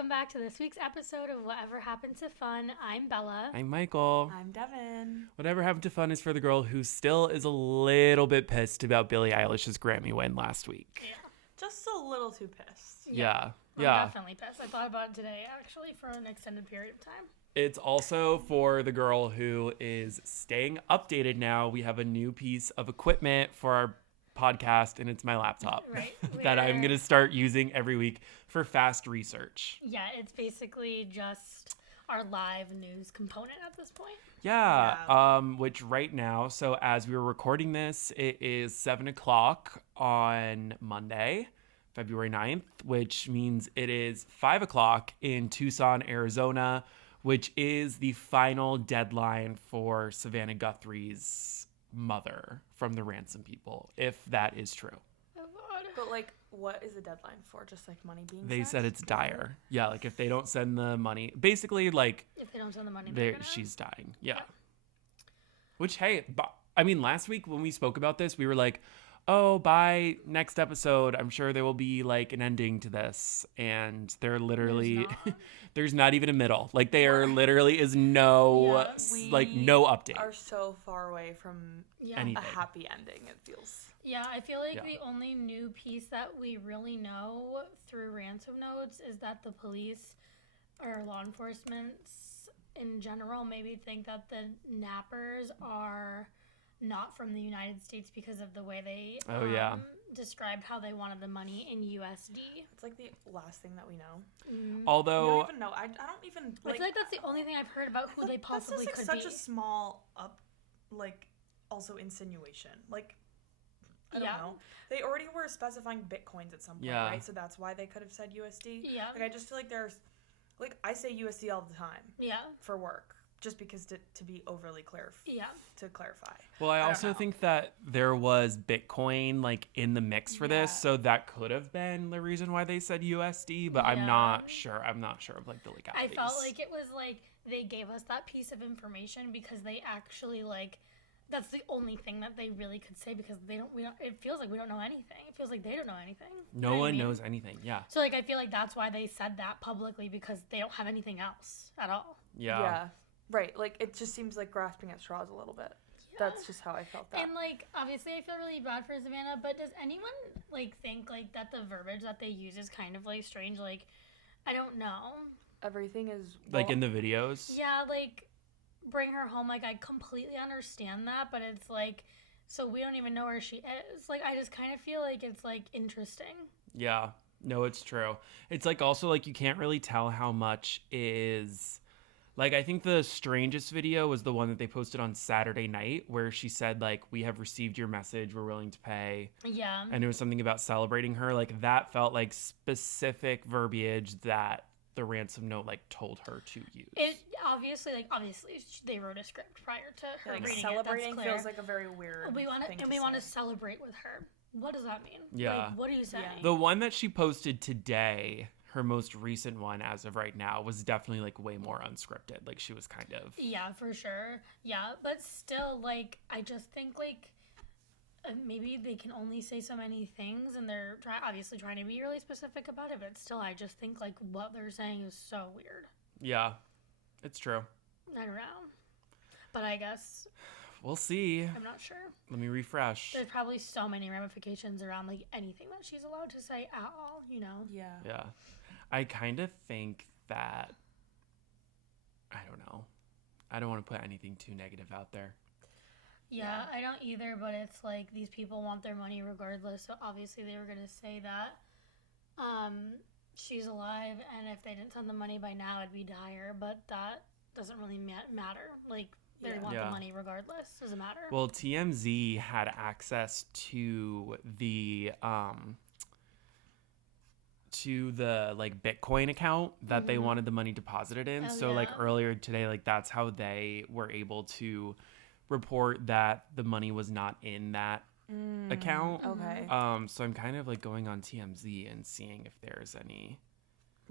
welcome back to this week's episode of Whatever Happened to Fun. I'm Bella. I'm Michael. I'm Devin. Whatever Happened to Fun is for the girl who still is a little bit pissed about Billie Eilish's Grammy win last week. Yeah. Just a little too pissed. Yeah. I'm definitely pissed. I thought about it today, actually, for an extended period of time. It's also for the girl who is staying updated now. We have a new piece of equipment for our podcast, and it's my laptop that I'm going to start using every week for fast research. Yeah, it's basically just our live news component at this point. Yeah. Which right now, so as we were recording this, it is 7 o'clock on Monday, February 9th, which means it is 5 o'clock in Tucson, Arizona, which is the final deadline for Savannah Guthrie's mother from the Ransom people, if that is true. Oh, God. But, like, what is the deadline for? Just, like, money being They sent? said it's dire. Yeah, like, if they don't send the money, basically, like, If they don't send the money, she's dying. Yeah. Which, hey, I mean, last week when we spoke about this, we were like, oh, by next episode, I'm sure there will be, like, an ending to this. And they're literally, there's not even a middle. Like, there literally is no, no update. We are so far away from anything. A happy ending, it feels. Yeah, I feel like the only new piece that we really know through ransom notes is that the police or law enforcement in general maybe think that the nappers are not from the United States because of the way they described how they wanted the money in USD. It's like the last thing that we know. Mm-hmm. Although we don't even know. I don't even. I feel like that's the only thing I've heard about who they possibly could be. That's such a small also insinuation. Like, I don't know. They already were specifying bitcoins at some point, right? So that's why they could have said USD. Yeah. Like, I just feel like there's, like, I say USD all the time. Yeah. For work. Just because to be overly clear. Yeah. To clarify. Well, I also think that there was Bitcoin, like, in the mix for this, so that could have been the reason why they said USD, but I'm not sure. I'm not sure of, like, the legalities. I felt like it was, like, they gave us that piece of information because they actually, like, that's the only thing that they really could say because it feels like we don't know anything. It feels like they don't know anything. No one knows anything, yeah. So, like, I feel like that's why they said that publicly because they don't have anything else at all. Yeah. Right. Like, it just seems like grasping at straws a little bit. Yeah. That's just how I felt that. And, like, obviously I feel really bad for Savannah, but does anyone, like, think, like, that the verbiage that they use is kind of, like, strange? Like, I don't know. Everything is... like, in the videos? Yeah, like... bring her home, like, I completely understand that, but it's like, so we don't even know where she is. Like, I just kind of feel like it's, like, interesting. Yeah, no, it's true. It's, like, also, like, you can't really tell how much is, like, I think the strangest video was the one that they posted on Saturday night, where she said, like, we have received your message, we're willing to pay. Yeah. And it was something about celebrating her. Like, that felt like specific verbiage that the ransom note, like, told her to use. It obviously they wrote a script prior to her reading celebrating it. That's clear. Feels like a very weird we want to celebrate with her. What does that mean? Yeah. Like, what are you saying? The one that she posted today, her most recent one as of right now, was definitely, like, way more unscripted. Like, she was kind of... Yeah, for sure. Yeah, but still, like, I just think, like, maybe they can only say so many things, and they're obviously trying to be really specific about it, but still, I just think, like, what they're saying is so weird. Yeah, it's true. I don't know. But I guess... we'll see. I'm not sure. Let me refresh. There's probably so many ramifications around, like, anything that she's allowed to say at all, you know? Yeah. I kind of think that... I don't know. I don't want to put anything too negative out there. Yeah, I don't either, but it's like these people want their money regardless, so obviously they were going to say that she's alive, and if they didn't send the money by now, it'd be dire, but that doesn't really matter. Like, they want the money regardless. Doesn't matter. Well, TMZ had access to the like, Bitcoin account that they wanted the money deposited in. Like, earlier today, like, that's how they were able to report that the money was not in that account. Okay. So I'm kind of, like, going on TMZ and seeing if there's any.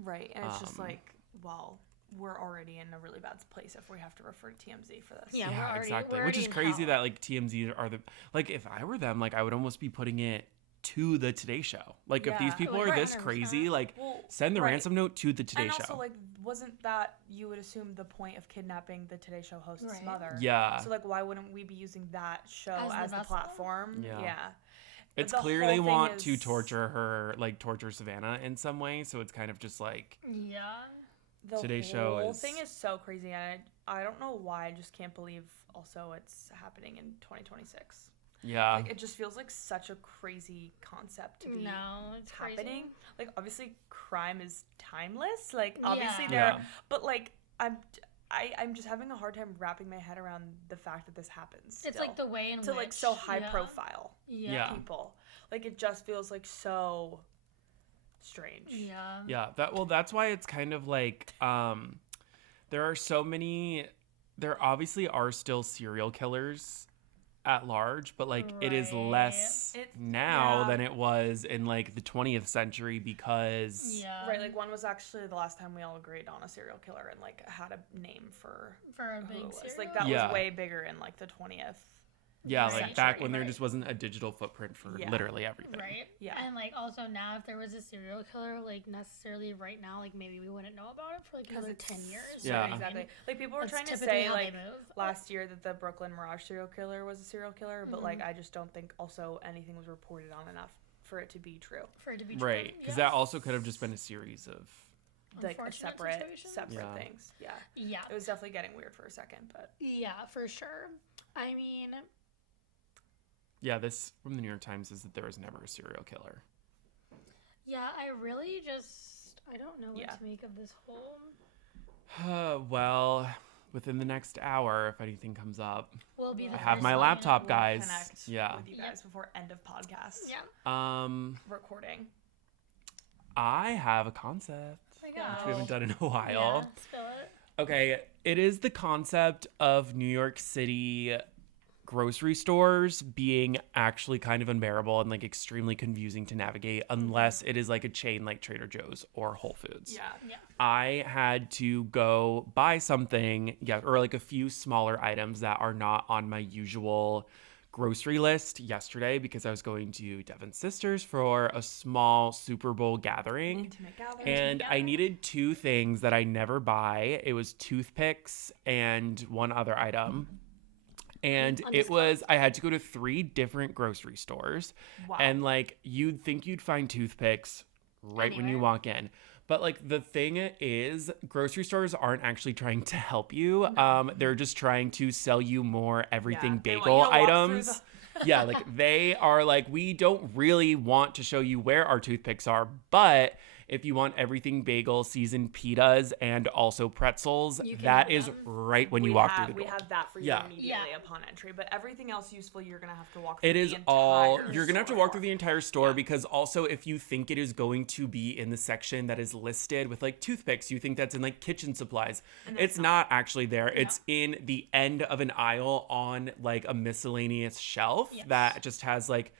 Right, and it's just like, well, we're already in a really bad place if we have to refer to TMZ for this. Yeah, exactly. Which is crazy that, like, TMZ are the, like, if I were them, like, I would almost be putting it to the Today Show. Like, if these Yeah. people Like, are this 100%. crazy, like, Well, send the right. ransom note to the Today and Show. also, like, wasn't that, you would assume, the point of kidnapping the Today Show host's Right. mother? Yeah. So, like, why wouldn't we be using that show As the the vessel. platform? Yeah. It's The clear whole they thing want to is- torture her, like, torture Savannah in some way. So it's kind of just like, Yeah. The Today Show whole is- thing is so crazy, and I don't know why. I just can't believe also it's happening in 2026. yeah. Like, it just feels like such a crazy concept to be No, it's happening. crazy. Like, obviously, crime is timeless. Like, Yeah. obviously, Yeah. but like, I'm just having a hard time wrapping my head around the fact that this happens. It's still. like the way in to which like so high yeah. profile Yeah. people. Like, it just feels like so strange. Yeah. Yeah, that's why it's kind of like there are so many, there obviously are still serial killers at large, but like it is Right. less It- now yeah. than it was in like the 20th century because Yeah. Right, like one was actually the last time we all agreed on a serial killer and like had a name for For a who big it was. serial. Like that Yeah. was way bigger in like the 20th. yeah, like Right. back when there Right. just wasn't a digital footprint for Yeah. literally everything. Right. Yeah. And like also now, if there was a serial killer, like necessarily right now, like maybe we wouldn't know about it for like another 10 years. Yeah. Right? Exactly. Like people were That's trying to typically say how they like move. last year that the Brooklyn Mirage serial killer was a serial killer, but like Mhm. I just don't think also anything was reported on enough for it to be true. For it to be true. Right, because Yeah. that also could have just been a series of Like a Unfortunate separate situations. Yeah. things. Yeah. Yeah. It was definitely getting weird for a second, but Yeah, for sure. I mean, yeah, this from the New York Times is that there was never a serial killer. yeah, I really just, I don't know what Yeah. to make of this whole. Well, within the next hour, if anything comes up, Will be the I have first my one. laptop, we'll guys. connect Yeah. with you Yep. guys before end of podcast Yeah. recording. I have a concept My which God. we haven't done in a while. Yeah, spill it. Okay, it is the concept of New York City grocery stores being actually kind of unbearable and like extremely confusing to navigate unless it is like a chain like Trader Joe's or Whole Foods. Yeah. Yeah. I had to go buy something, or like a few smaller items that are not on my usual grocery list yesterday because I was going to Devin's sister's for a small Super Bowl gathering. Intimate gathering. And I needed two things that I never buy. It was toothpicks and one other item. And it was, I had to go to 3 different grocery stores. Wow. And like, you'd think you'd find toothpicks right when you Anywhere. walk in. But like, the thing is, grocery stores aren't actually trying to help you. They're just trying to sell you more everything they want bagel you to walk through items. Yeah, like they are like, we don't really want to show you where our toothpicks are, but if you want everything bagel, seasoned pitas, and also pretzels, You can that have is them. right when you walk through the door. We have that for you Yeah. immediately Yeah. upon entry, but everything else useful, you're gonna have to walk through. It the is entire all, you're going to have to store walk for. through the entire store Yeah. because also if you think it is going to be in the section that is listed with like toothpicks, you think that's in like kitchen supplies. And It's not actually there. It's in the end of an aisle on like a miscellaneous shelf Yes. that just has like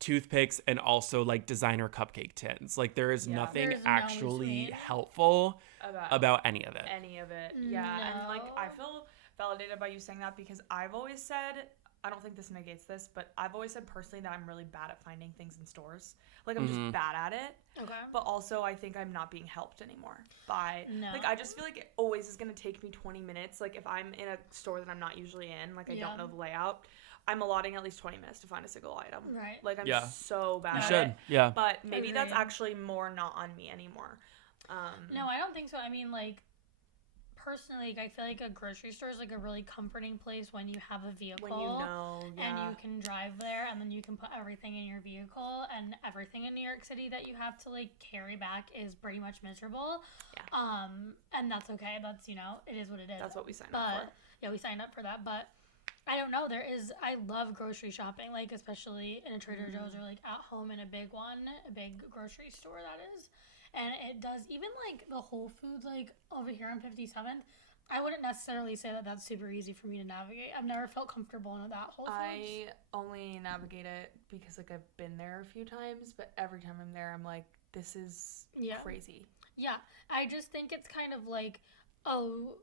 toothpicks and also like designer cupcake tins. Like there is Yeah. nothing There's no actually between. helpful about about any of it. any of it. Yeah, and like I No. feel validated by you saying that because I've always said, I don't think this negates this, but I've always said personally that I'm really bad at finding things in stores. Like I'm just bad at it. Okay. But also I think I'm not being helped anymore by like I just feel like it always is going to take me 20 minutes. Like if I'm in a store that I'm not usually in, like I Yeah. don't know the layout, I'm allotting at least 20 minutes to find a single item. Right. Like I'm Yeah. so bad You at should. it. Yeah. But maybe that's Agreed. actually more not on me anymore. No, I don't think so. I mean, like, personally, like, I feel like a grocery store is like a really comforting place when you have a vehicle. when you know, And you can drive there, and then you can put everything in your vehicle, and everything in New York City that you have to like carry back is pretty much miserable. Yeah. And that's okay. That's, you know, it is what it is. That's what we signed But up for. yeah, we signed up for that. But I don't know. I love grocery shopping, like especially in a Trader Joe's or like at home in a big one, a big grocery store that is. And it does, even like the Whole Foods, like over here on 57th, I wouldn't necessarily say that that's super easy for me to navigate. I've never felt comfortable in that Whole Foods. I only navigate it because like I've been there a few times, but every time I'm there, I'm like, this is crazy. Yeah, I just think it's kind of like, oh,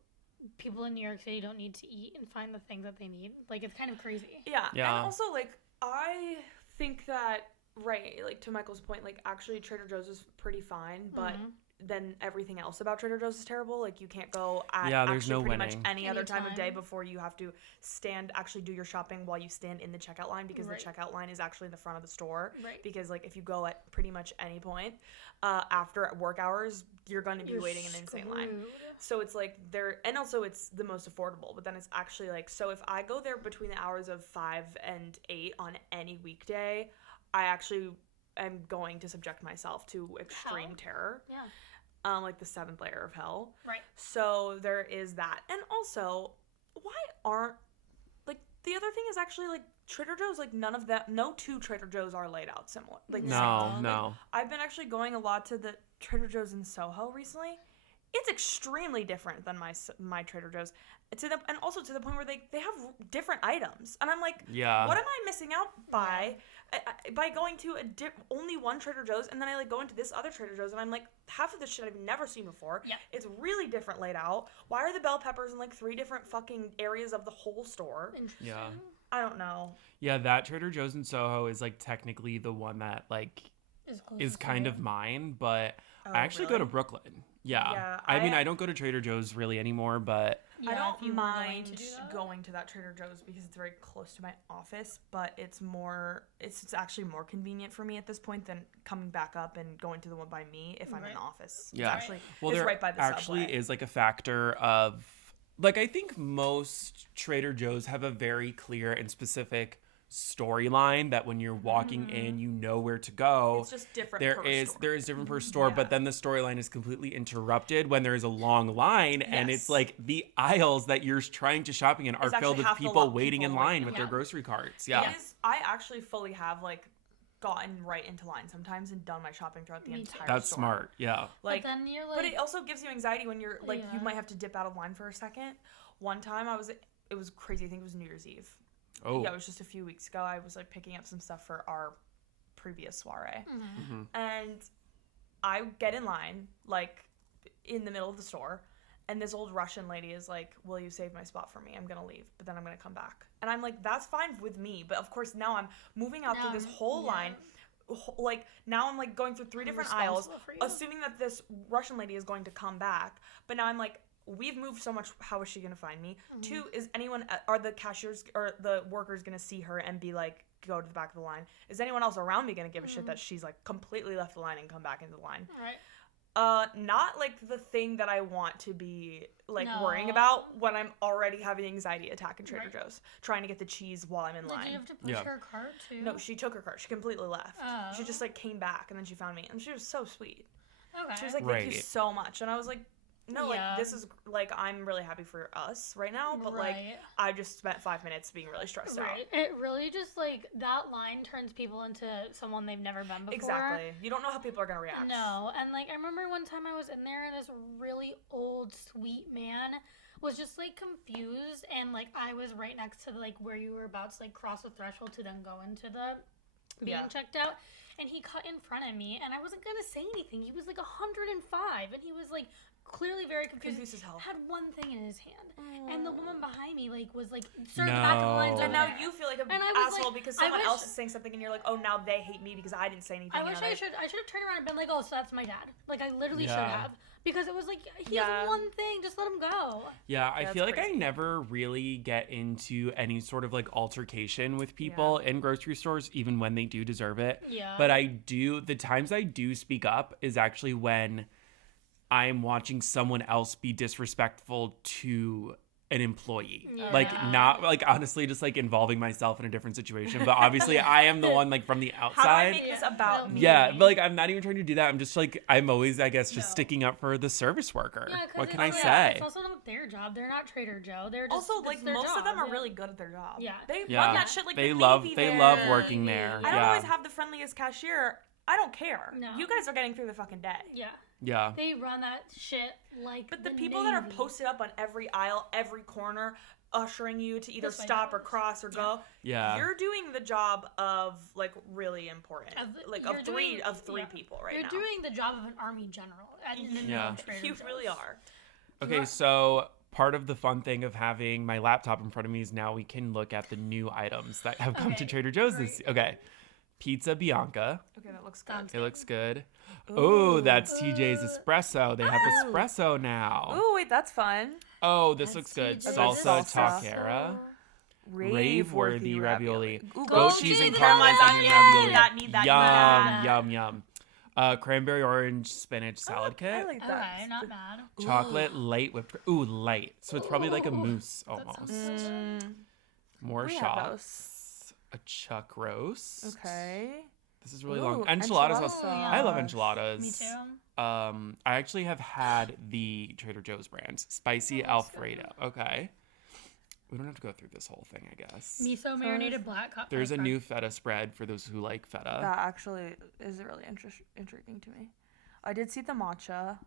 people in New York City don't need to eat and find the things that they need. Like, it's kind of crazy. Yeah. Yeah. And also, like, I think that Right, like to Michael's point, like actually Trader Joe's is pretty fine, but then everything else about Trader Joe's is terrible. Like you can't go at there's no pretty winning. much any other time of day before you have to actually do your shopping while you stand in the checkout line, because the checkout line is actually in the front of the store. Right. Because like if you go at pretty much any point after work hours, you're going to be waiting in an insane line. So it's like and also it's the most affordable, but then it's actually like, so if I go there between the hours of 5 and 8 on any weekday, I actually am going to subject myself to extreme terror. Yeah. Like the 7th layer of hell. Right. So there is that. And also, why aren't, like, the other thing is actually, like, Trader Joe's, like, no two Trader Joe's are laid out similar. Like, No. Like, I've been actually going a lot to the Trader Joe's in Soho recently. It's extremely different than my Trader Joe's. And also to the point where they have different items. And I'm like, what am I missing out by going to only one Trader Joe's, and then I like go into this other Trader Joe's and I'm like, half of this shit I've never seen before. Yeah. It's really different laid out. Why are the bell peppers in like 3 different fucking areas of the whole store? Interesting. Yeah. I don't know. Yeah, that Trader Joe's in Soho is like technically the one that like is kind of mine, but I actually go to Brooklyn. Yeah. I mean, I don't go to Trader Joe's really anymore, but I don't mind going to that Trader Joe's because it's very close to my office, but it's actually more convenient for me at this point than coming back up and going to the one by me if I'm in the office. Yeah. It's right by the actually subway. Is like a factor of, like, I think most Trader Joe's have a very clear and specific storyline that when you're walking in, you know where to go. It's just different. There is different per store, but then the storyline is completely interrupted when there's a long line, and it's like the aisles that you're trying to shopping in are filled with people waiting in line with their grocery carts. Yeah, I actually fully have like gotten right into line sometimes and done my shopping throughout the entire That's store. smart. Yeah. Like, but then you're like, but it also gives you anxiety when you're like you might have to dip out of line for a second. One time it was crazy. I think it was New Year's Eve. Oh. Yeah, it was just a few weeks ago. I was like picking up some stuff for our previous soiree. And I get in line, like in the middle of the store, and this old Russian lady is like, "Will you save my spot for me? I'm gonna leave, but then I'm gonna come back." And I'm like, "That's fine with me," but of course now I'm moving out through this whole line. Like now I'm like going through 3 different aisles, assuming that this Russian lady is going to come back. But now I'm like, we've moved so much. How is she going to find me? 2, are the cashiers or the workers going to see her and be like, go to the back of the line? Is anyone else around me going to give a shit that she's like completely left the line and come back into the line? Right. Not like the thing that I want to be like worrying about when I'm already having an anxiety attack in Trader Joe's, trying to get the cheese while I'm in line. Did you have to push her cart too? No, she took her cart. She completely left. Oh. She just like came back and then she found me, and she was so sweet. Okay. She was like, "Thank you so much," and I was like, "No, like this is like I'm really happy for us right now, but like I just spent 5 minutes being really stressed out." It really just like that line turns people into someone they've never been before. Exactly. You don't know how people are gonna react. No, and like I remember one time I was in there and this really old sweet man was just like confused, and like I was right next to like where you were about to like cross the threshold to then go into the being checked out. And he cut in front of me, and I wasn't gonna say anything. He was like 105, and he was like clearly very confused. Confused as hell. Had one thing in his hand, and the woman behind me like was like, "Sir, the back of the line's over And now there." you feel like an asshole because someone else is saying something, and you're like, "Oh, now they hate me because I didn't say anything." I wish I should have turned around and been like, "Oh, so that's my dad." Like I literally should have. Because it was like, he has one thing, just let him go. Yeah, I feel like I never really get into any sort of like altercation with people in grocery stores, even when they do deserve it. Yeah. But the times I do speak up is actually when I'm watching someone else be disrespectful to an employee. Like not like honestly just like involving myself in a different situation, but obviously I am the one like from the outside. How do I make this about me? Yeah, but like I'm not even trying to do that. I'm just like I'm always I guess just sticking up for the service worker. Yeah, what can I say? It's also not their job. They're not Trader Joe. They're just also like most of them are really good at their job. Yeah. They run that shit like they the love Navy they there. love working there. I don't always have the friendliest cashier. I don't care. No. You guys are getting through the fucking day. Yeah. Yeah. They run that shit like But the people that are posted up on every aisle, every corner, ushering you to either stop or cross or go. Yeah. You're doing the job of like really important. Of three people right now. You're doing the job of an army general. You really are. Okay, so part of the fun thing of having my laptop in front of me is now we can look at the new items that have come to Trader Joe's this. Okay. Pizza Bianca. Okay, that looks good. Sounds It looks good. Ooh. Oh, that's TJ's espresso. They have espresso now. Ooh, wait, that's fun. Oh, this That's looks good. TJ's Salsa salsa. taquera. Rave-worthy Rave-worthy ravioli. Ooh, Goat cheese and caramelized caramelized onion. onion ravioli. Need that. Yum, yum, yum. Cranberry orange spinach salad kit. I like that. Okay, not bad. Chocolate light whipped. Ooh, light. So it's probably like a mousse That almost. sounds Mm, More we have shots. A chuck roast. okay. This is really Ooh, long. Enchilada enchilada sauce. sauce. I love enchiladas. Me too. I actually have had the Trader Joe's brand, spicy Oh, that's good. Alfredo. Okay. We don't have to go through this whole thing, I guess. Miso marinated black cup. There's a new feta spread for those who like feta. That actually is really intriguing to me. I did see the matcha.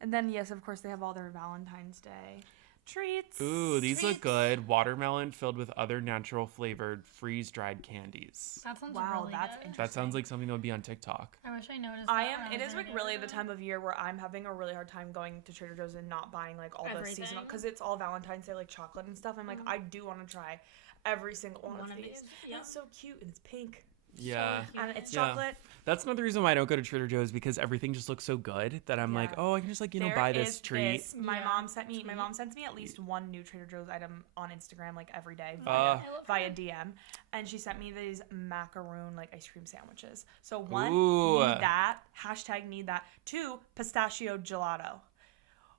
And then, yes, of course, they have all their Valentine's Day treats. Ooh, these Treats. look good. Watermelon filled with other natural flavored freeze-dried candies. That sounds Wow, really that's good. interesting. That sounds like something that would be on TikTok. I wish I noticed. I that am. when It was is in like really the Arizona. time of year where I'm having a really hard time going to Trader Joe's and not buying like all the Everything. seasonal because it's all Valentine's Day like chocolate and stuff. I'm like I do want to try every single one of these. And Yeah. it's so cute and it's pink Yeah. Cute. and it's Yeah. chocolate. That's another reason why I don't go to Trader Joe's, because everything just looks so good that I'm like, Yeah. oh, I can just like, There buy this is treat. this. My Yeah. mom sent me. My Treat. mom sends me at least one new Trader Joe's item on Instagram like every day I love via that. DM, and she sent me these macaroon like ice cream sandwiches. So one, Ooh. need that hashtag need that. Two, pistachio gelato.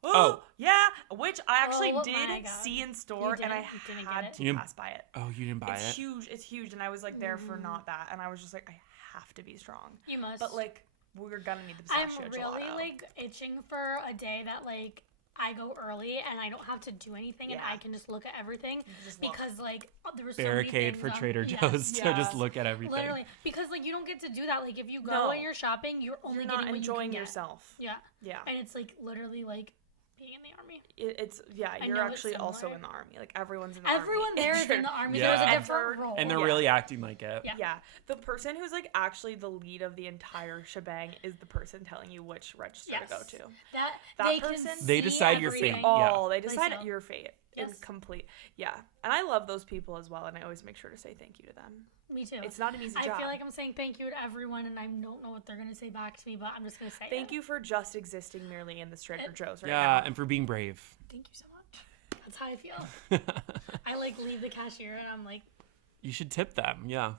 Oh. yeah, which I actually Oh my did God. see in store, You and I didn't had get to You didn't- pass by it. Oh, you didn't buy It's it? huge. It's huge, and I was like there for not that, and I was just like, I have to be strong. You must. But like, we're gonna need the I'm pistachio really gelato. like itching for a day that like I go early and I don't have to do anything and Yeah. I can just look at everything Just look. because like there was so many Barricade things for on- Trader Yes. Joe's to Yeah. just look at everything. Literally, because like you don't get to do that. Like if you go No. and you're shopping, you're only You're not getting what enjoying you can get. yourself. Yeah, Yeah. and it's like literally like being in the army. It's yeah. I You're know it's actually also similar. in the army. Like everyone's in the Everyone army. there is in the army. Yeah. There's a And different for- role. And they're Yeah. really acting like it. Yeah. Yeah, the person who's like actually the lead of the entire shebang is the person telling you which register Yes. to go to. that That they person- can They see decide your everything. fate. Yeah. They decide They your fate in Yes. complete. Yeah, and I love those people as well, and I always make sure to say thank you to them. Me too. It's not an easy I job. feel like I'm saying thank you to everyone, and I don't know what they're gonna say back to me, but I'm just gonna say Thank it. you for just existing merely in the Trader Joe's right Yeah, now. and for being brave. Thank you so much. That's how I feel. I like leave the cashier and I'm like, You should tip them. Yeah.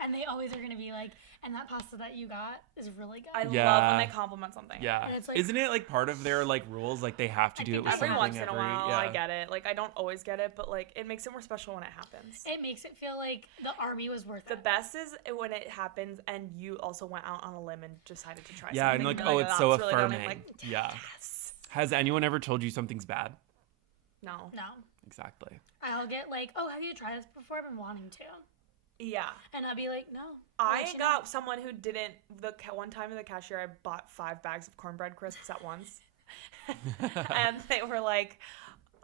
and they always are gonna be like, and that pasta that you got is really good. I love Yeah. when they compliment something. Yeah. And it's like- Isn't it like part of their like rules? Like they have to I do it think with Every something once in a every. while, Yeah. I get it. Like I don't always get it, but like it makes it more special when it happens. It makes it feel like the army was worth The it. best is when it happens and you also went out on a limb and decided to try Yeah, and something. like, oh, it's so "That's really good," and I'm affirming. like, Yeah. yes. Has anyone ever told you something's bad? No. No, Exactly. I'll get like, oh, have you tried this before? I've been wanting to, Yeah. and I'll be like, no. I'll I let you got know. someone who didn't. One time in the cashier, I bought 5 bags of cornbread crisps at once, and they were like,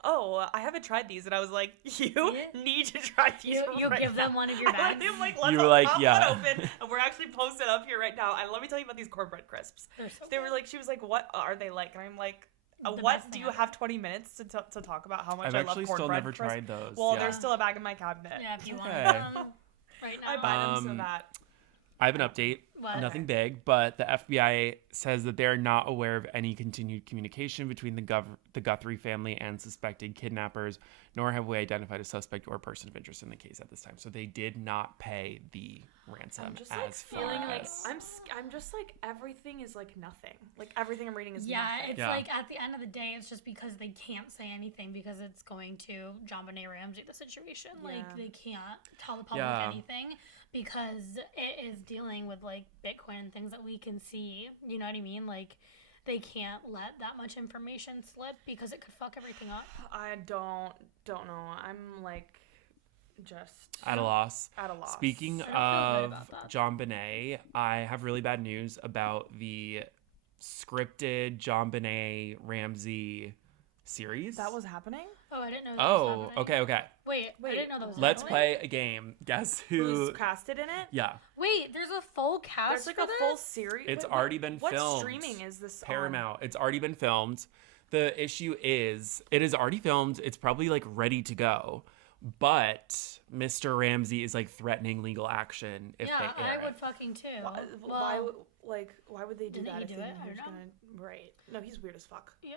"Oh, I haven't tried these," and I was like, "You Yeah. need to try these." You right give them now." one of your I let bags. them, like, let's You were like, pop yeah. one open, and we're actually posted up here right now. And let me tell you about these cornbread crisps. They're so They were good. like, she was like, "What are they like?" And I'm like, The "What best do thing you ever. have 20 minutes to talk about how much I've I love actually cornbread still never crisps?" tried those. Well, yeah. there's still a bag in my cabinet. Yeah, if you want Okay. them right now. I buy them so Um, that. I have an update. What? Nothing big, but the FBI says that they are not aware of any continued communication between the Guthrie family and suspected kidnappers, nor have we identified a suspect or person of interest in the case at this time. So they did not pay the ransom I'm just like as feeling far like as... I'm just like everything is like nothing. Like everything I'm reading is Yeah, nothing. it's Yeah. like at the end of the day, it's just because they can't say anything because it's going to John Benet Ramsey the situation. Like Yeah. they can't tell the public Yeah. anything because it is dealing with like Bitcoin and things that we can see. You know what I mean? Like they can't let that much information slip because it could fuck everything up. I don't know. I'm like just At a loss. at a loss. Speaking I don't feel of good about that. John Benet, I have really bad news about the scripted John Benet Ramsey series. that was happening. Oh, I didn't know. That was Oh, happening. okay. Wait, I Wait, didn't know that was. Let's happening. play a game. Guess Who's who? casted in it? Yeah, Wait, there's a full cast. There's like for a this? full series. It's Wait, already been what filmed. streaming is this? Paramount. It's already been filmed. The issue is it is already filmed. It's probably like ready to go. But Mr. Ramsey is like threatening legal action if they air I would it. fucking too. Why would they do Didn't that he if do they it? knew I he was don't know. gonna? Right? No, he's weird as fuck. Yeah.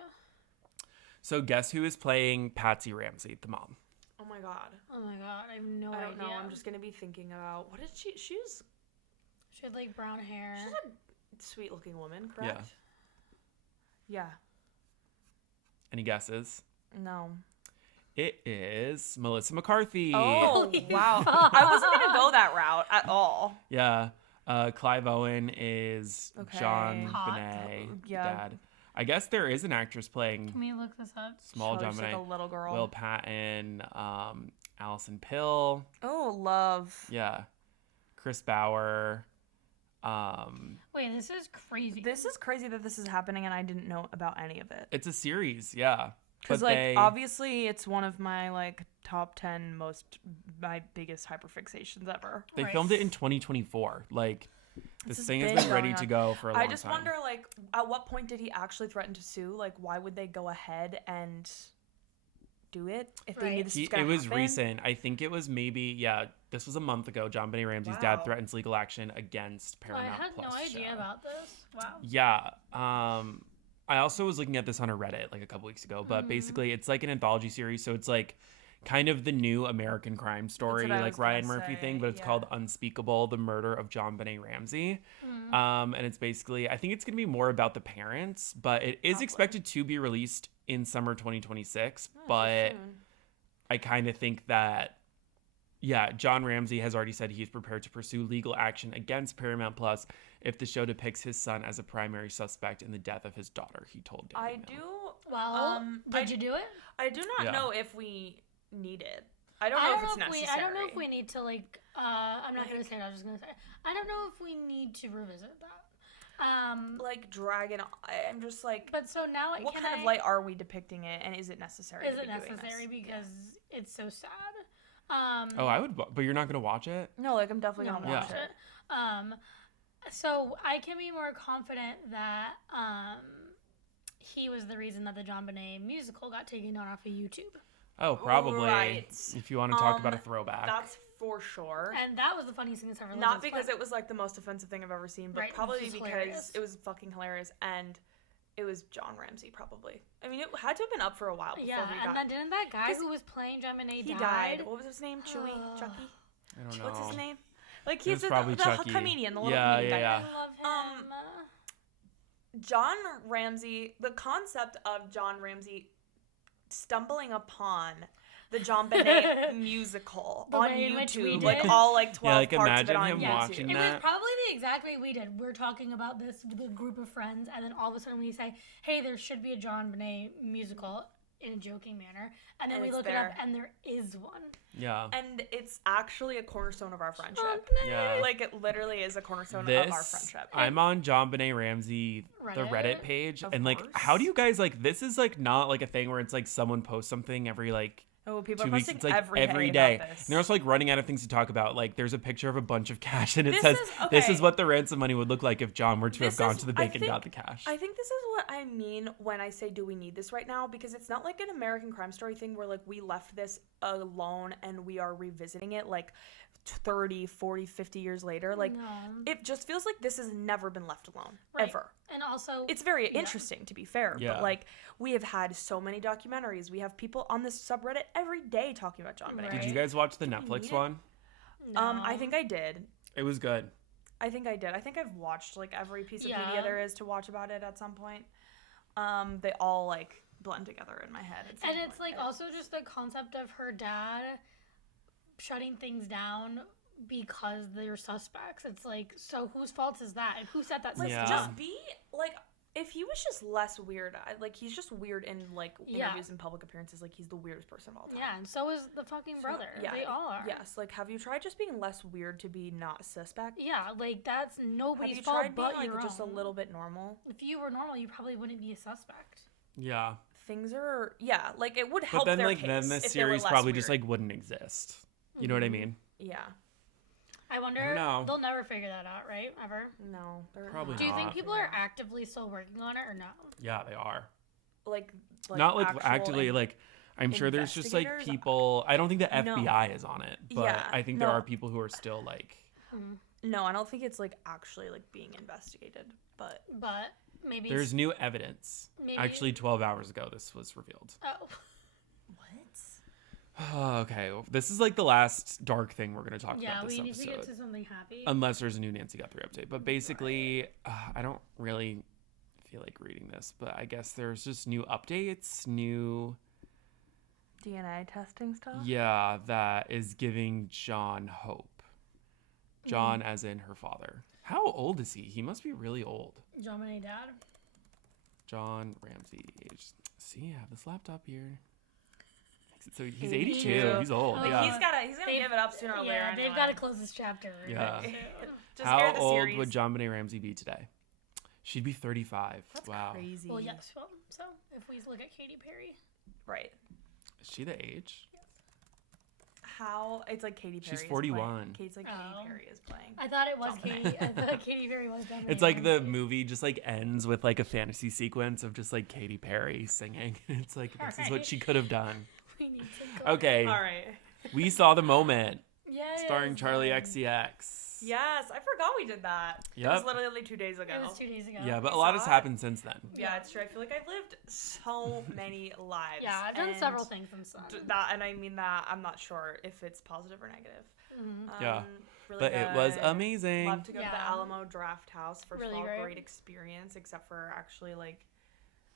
So guess who is playing Patsy Ramsey, the mom? Oh my god. I have no idea. I don't know. I'm just gonna be thinking about what did she? She had like brown hair. She's a sweet-looking woman, correct? Yeah. Any guesses? No. It is Melissa McCarthy. Oh wow! I wasn't gonna go that route at all. Yeah. Clive Owen is Okay. John Hot. Bonet, Yeah. dad. I guess there is an actress playing Can we look this up? small Oh, John she's like Bonet. a little girl. Will Patton, Allison Pill. Oh, love. Yeah. Chris Bauer. Wait, this is crazy. This is crazy that this is happening and I didn't know about any of it. It's a series, yeah. Because But like they- obviously it's one of my like top 10 my biggest hyperfixations ever. They Right. filmed it in 2024. Like, this is thing has big been ready going to on. go for a long I time. just wonder like at what point did he actually threaten to sue? Like why would they go ahead and do it if they knew Right. this was gonna It was happen? recent. I think it was this was a month ago. John Benet Ramsey's dad Wow. threatens legal action against I Paramount had no Plus idea show. about this. Wow. Yeah. I also was looking at this on a Reddit like a couple weeks ago, but basically it's like an anthology series, so it's like kind of the new American crime story, what I like was gonna Ryan Murphy say, thing, but it's yeah. called Unspeakable: The Murder of John Benet Ramsey. And it's basically, I think it's going to be more about the parents, but it is Probably. expected to be released in summer 2026, Oh, so but soon. I kind of think that, yeah, John Ramsey has already said he's prepared to pursue legal action against Paramount Plus if the show depicts his son as a primary suspect in the death of his daughter, he told Daily I Mail. do Well, did you do it? I do not Yeah. know if we need it. I don't know if it's necessary. I don't know if we need to like. I'm not gonna say what I was just gonna say. I don't know if we need to revisit that. like Dragon. I'm just like, But so now, what kind of light are we depicting it, and is it necessary? is to it be doing necessary this? because it's so sad? Oh, I would, but you're not going to watch it? No, like I'm definitely No, gonna watch Yeah. it. So I can be more confident that he was the reason that the John Bonet musical got taken down off of YouTube. Oh, probably. Right. If you want to talk about a throwback. That's for sure. And that was the funniest thing that's ever lived. Not on this because planet. it was like the most offensive thing I've ever seen, but Right, probably which is because hilarious. it was fucking hilarious and it was John Ramsey probably. I mean, it had to have been up for a while before Yeah, he and got. then didn't that guy 'cause who was playing John Bonet He died? died. What was his name? Chewy? Chucky? I don't know. What's his name? Like It was he's probably the Chucky. comedian, the little Yeah, comedian yeah, guy. yeah. I love him. John Ramsey, the concept of John Ramsey stumbling upon the John Bonet musical The on way in which we YouTube, did. like all like 12 like, parts of it imagine on him YouTube. watching It was that. probably the exact way we did. We're talking about this with a group of friends, and then all of a sudden we say, "Hey, there should be a John Bonet musical," in a joking manner, and then And we it's look it up, there. and there is one. Yeah. And it's actually a cornerstone of our friendship. Yeah. Like it literally is a cornerstone This, of our friendship. I'm on John Benet Ramsey, the Reddit? Reddit page, Of and like, course. how do you guys like? This is like not like a thing where it's like someone posts something every like Oh, people 2 are weeks. posting It's like every day. about And this. they're also like running out of things to talk about. Like, there's a picture of a bunch of cash, and it This says, is- "This is okay. what the ransom money would look like if John were to have This gone is- to the I bank and think- got the cash." I think this is what I mean when I say, do we need this right now? Because it's not like an American Crime Story thing where like we left this alone and we are revisiting it like 30, 40, 50 years later. Like No. it just feels like this has never been left alone, Right. ever. And also, It's very interesting, to be fair, Yeah. but like we have had so many documentaries. We have people on this subreddit every day talking about John Bonet. Did you Right. guys watch the we Netflix need it? one? I think I did. It was good. I think I did. I think I've watched like every piece of Yeah. media there is to watch about it at some point. They all like blend together in my head. at some and it's point. like also just the concept of her dad shutting things down because they're suspects. It's like, so whose fault is that? And who set that like system? Yeah. just be like if he was just less weird. Like he's just weird in like Yeah. interviews and public appearances. Like he's the weirdest person of all time. Yeah, and so is the fucking brother. Yeah, They all are. Yes. Like, have you tried just being less weird to be not suspect? Yeah, like that's Have nobody's you fault tried being but like your just a own. little bit normal? If you were normal, you probably wouldn't be a suspect. Yeah. Things are like it would But help then their like case then this if they were series less probably just weird. like wouldn't exist. You know what I mean? Yeah. I wonder. know. They'll never figure that out, right? Ever. No. they're Probably not. Do you think not. people are actively still working on it or no? Yeah, they are. like Not like actual actually and- like I'm sure there's just like investigators? people. I don't think the No. FBI is on it, but Yeah, I think there no. are people who are still like. No, I don't think it's like actually like being investigated, but maybe There's new evidence. maybe- Actually, 12 hours ago, this was revealed. Oh, what? Okay, well, this is like the last dark thing we're going to talk yeah. about this We need to episode. get to something happy. Unless there's a new Nancy Guthrie update. But basically, I don't really feel like reading this, but I guess there's just new updates, new... DNA testing stuff? Yeah, that is giving John hope. John as in her father. How old is he? He must be really old. John and dad. John Ramsey, age... See, I have this laptop here. So he's 82. 82. He's old. Oh, yeah. He's gonna give it up sooner or later. Yeah, they've anyway. got to close this chapter. Yeah. Just How air the old series. would John Benet Ramsey be today? She'd be 35. That's wow. crazy. Well, yes. Well, so if we look at Katy Perry, Right. Is she the age? How it's like Katy Perry. She's 41. Kate's like Oh. Katy Perry is playing. I thought it was John Katy. I thought Katy Perry was John. It's like the movie just like ends with like a fantasy sequence of just like Katy Perry singing. It's like this is what she could have done. We need to go. Okay, All right. we saw The Moment, Yeah. starring Charlie yeah. XCX. Yes, I forgot we did that. It Yep. was literally 2 days ago. It was 2 days ago. Yeah, but a We lot has saw it. happened since then. Yeah, it's true. I feel like I've lived so many lives. Yeah, I've done and several things since then. That, and I mean that I'm not sure if it's positive or negative. Yeah. Really But it was good. amazing. Love to go to the Yeah. Alamo Draft House. First Really of all, great. great experience, except for actually like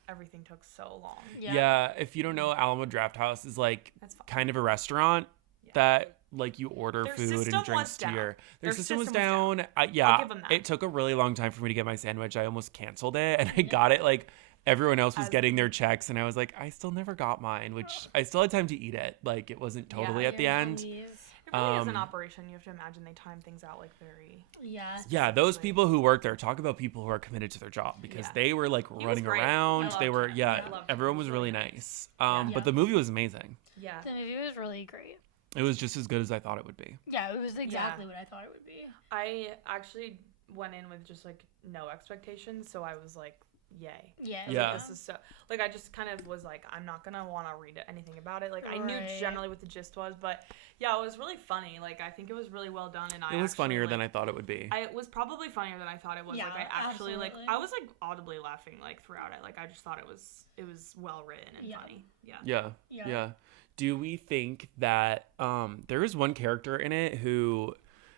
everything took so long. Yeah, if you don't know, Alamo Draft House is like That's fine. kind of a restaurant Yeah. that like you order Their food system and drinks was to down. your. Their Their system was system was down. I'll Yeah, give them that. it took a really long time for me to get my sandwich. I almost canceled it, and I got it like everyone else was As- getting their checks, and I was like, I still never got mine, which I still had time to eat it. Like it wasn't totally Yeah, at the end. It really is an Um, operation. You have to imagine they time things out like very. Yeah. Yeah, those Specifically. people who work there, talk about people who are committed to their job because Yeah. they were like was running great. around. I They loved were, him. yeah, I loved him. everyone He was was really really nice. Yeah. But the movie was amazing. Yeah. The movie was really great. It was just as good as I thought it would be. Yeah, it was exactly what I thought it would be. I actually went in with just like no expectations, so I was like, yay. Yeah. I was Yeah. like, this is so like I just kind of was like I'm not gonna want to read anything about it. Like I knew Right. generally what the gist was, but yeah, it was really funny. Like I think it was really well done, and It was funnier than I thought it would be. It was probably funnier than I thought it was. Yeah, like I actually absolutely. I was like audibly laughing like throughout it. Like I just thought it was well written and Yeah. funny. Yeah. Yeah. Yeah. Yeah. Do we think that there is one character in it who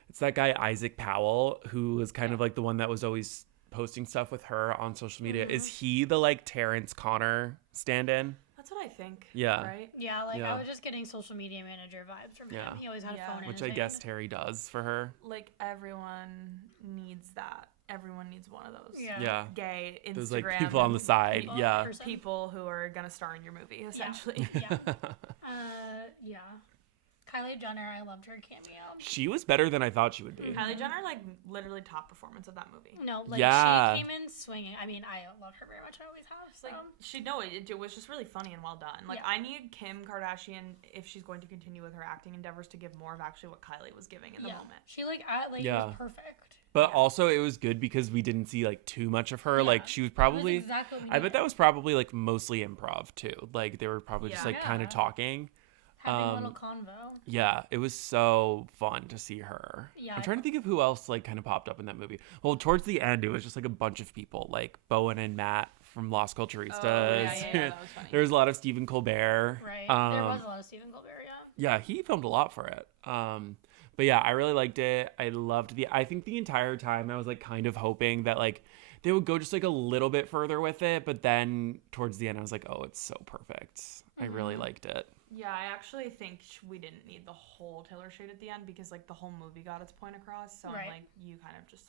it's that guy Isaac Powell who was kind of like the one that was always posting stuff with her on social media. Is he the like Terrence Connor stand-in? That's what I think. Yeah. Right. Yeah, like Yeah. I was just getting social media manager vibes from Yeah. him. He always had Yeah. a phone in Which his I guess hand. Terry does for her. Like everyone needs that. Everyone needs one of those. Yeah. Yeah. Gay Instagram. There's like people on the side. people. Yeah. Person. People who are gonna star in your movie, essentially. Yeah. Yeah. Kylie Jenner, I loved her cameo. She was better than I thought she would be. Kylie Jenner, like literally top performance of that movie. No, like Yeah. she came in swinging. I mean, I love her very much. I always have. So. Like it was just really funny and well done. Like Yeah. I need Kim Kardashian if she's going to continue with her acting endeavors to give more of actually what Kylie was giving in the moment. She like Yeah. was perfect. But Yeah. also it was good because we didn't see like too much of her. Yeah. Like she was It was probably exactly what we I bet needed. that was probably like mostly improv too. Like they were probably just Yeah. like kind Yeah. of talking. having a um, little convo. Yeah, it was so fun to see her. Yeah, I'm trying to think of who else like kind of popped up in that movie. Well, towards the end, it was just like a bunch of people, like Bowen and Matt from Las Culturistas. That was funny. There was a lot of Stephen Colbert. Right. There was a lot of Stephen Colbert. Yeah. Yeah, he filmed a lot for it. But yeah, I really liked it. I loved I think the entire time I was like kind of hoping that like they would go just like a little bit further with it, but then towards the end I was like, oh, it's so perfect. I really liked it. Yeah, I actually think we didn't need the whole Taylor shade at the end because like the whole movie got its point across. So Right. I'm like, you kind of just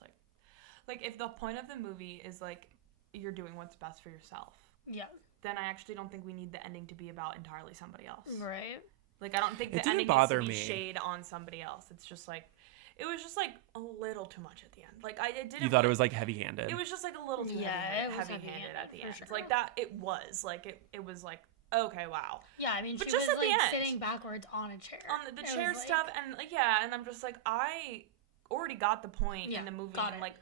like if the point of the movie is like you're doing what's best for yourself, Yeah. then I actually don't think we need the ending to be about entirely somebody else. Right. Like I don't think It the didn't ending bother needs to be me. shade on somebody else. It's just like it was just like a little too much at the end. Like it didn't. You thought it was like heavy-handed. It was just like a little too Yeah, it was heavy-handed at the heavy-handed, end. for sure. Like that, it was like it was like okay, wow. Yeah, I mean, But she just was at the like end. sitting backwards on a chair. On the It chair was, like- stuff and like yeah, and I'm just like I already got the point Yeah, in the movie got and it. like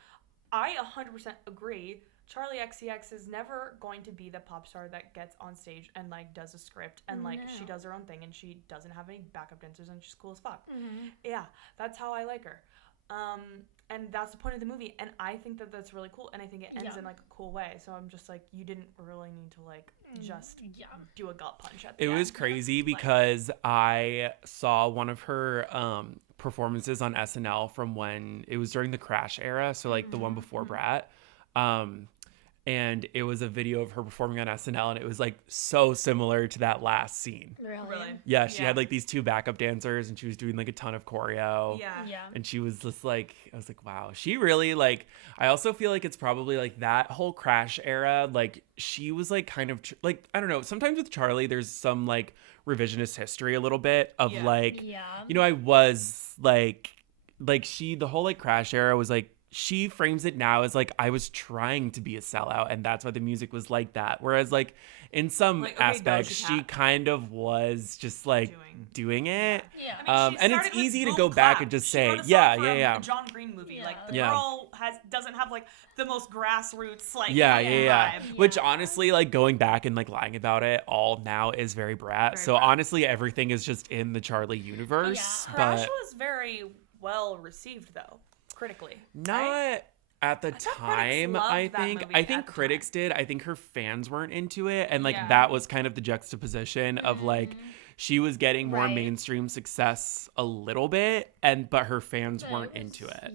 I 100% agree. Charlie XCX is never going to be the pop star that gets on stage and like does a script and like she does her own thing and she doesn't have any backup dancers and she's cool as fuck. Yeah, that's how I like her. And that's the point of the movie, and I think that that's really cool, and I think it ends in like a cool way. So I'm just like, you didn't really need to like just do a gut punch at the end. It was crazy because I saw one of her performances on SNL from when it was during the Crash era, so like the one before Brat. And it was a video of her performing on SNL, and it was like so similar to that last scene. Really? Yeah, she had like these two backup dancers, and she was doing like a ton of choreo. Yeah. And she was just like, I was like, wow, she really like, I also feel like it's probably like that whole Crash era, like she was like kind of like, I don't know, sometimes with Charlie, there's some like revisionist history a little bit of like, you know, I was like she, the whole like Crash era was like, she frames it now as like I was trying to be a sellout and that's why the music was like that, whereas like in some aspects she kind of was just like doing it. I mean, and it's easy to go back and just say the John Green movie, like the girl doesn't have like the most grassroots like vibe. Which honestly, like going back and like lying about it all now is very Brat. Honestly everything is just in the Charlie universe. Crash was very well received though, critically. Not at the time, I think critics did. I think her fans weren't into it, and like that was kind of the juxtaposition of like she was getting more mainstream success a little bit, but her fans weren't into it.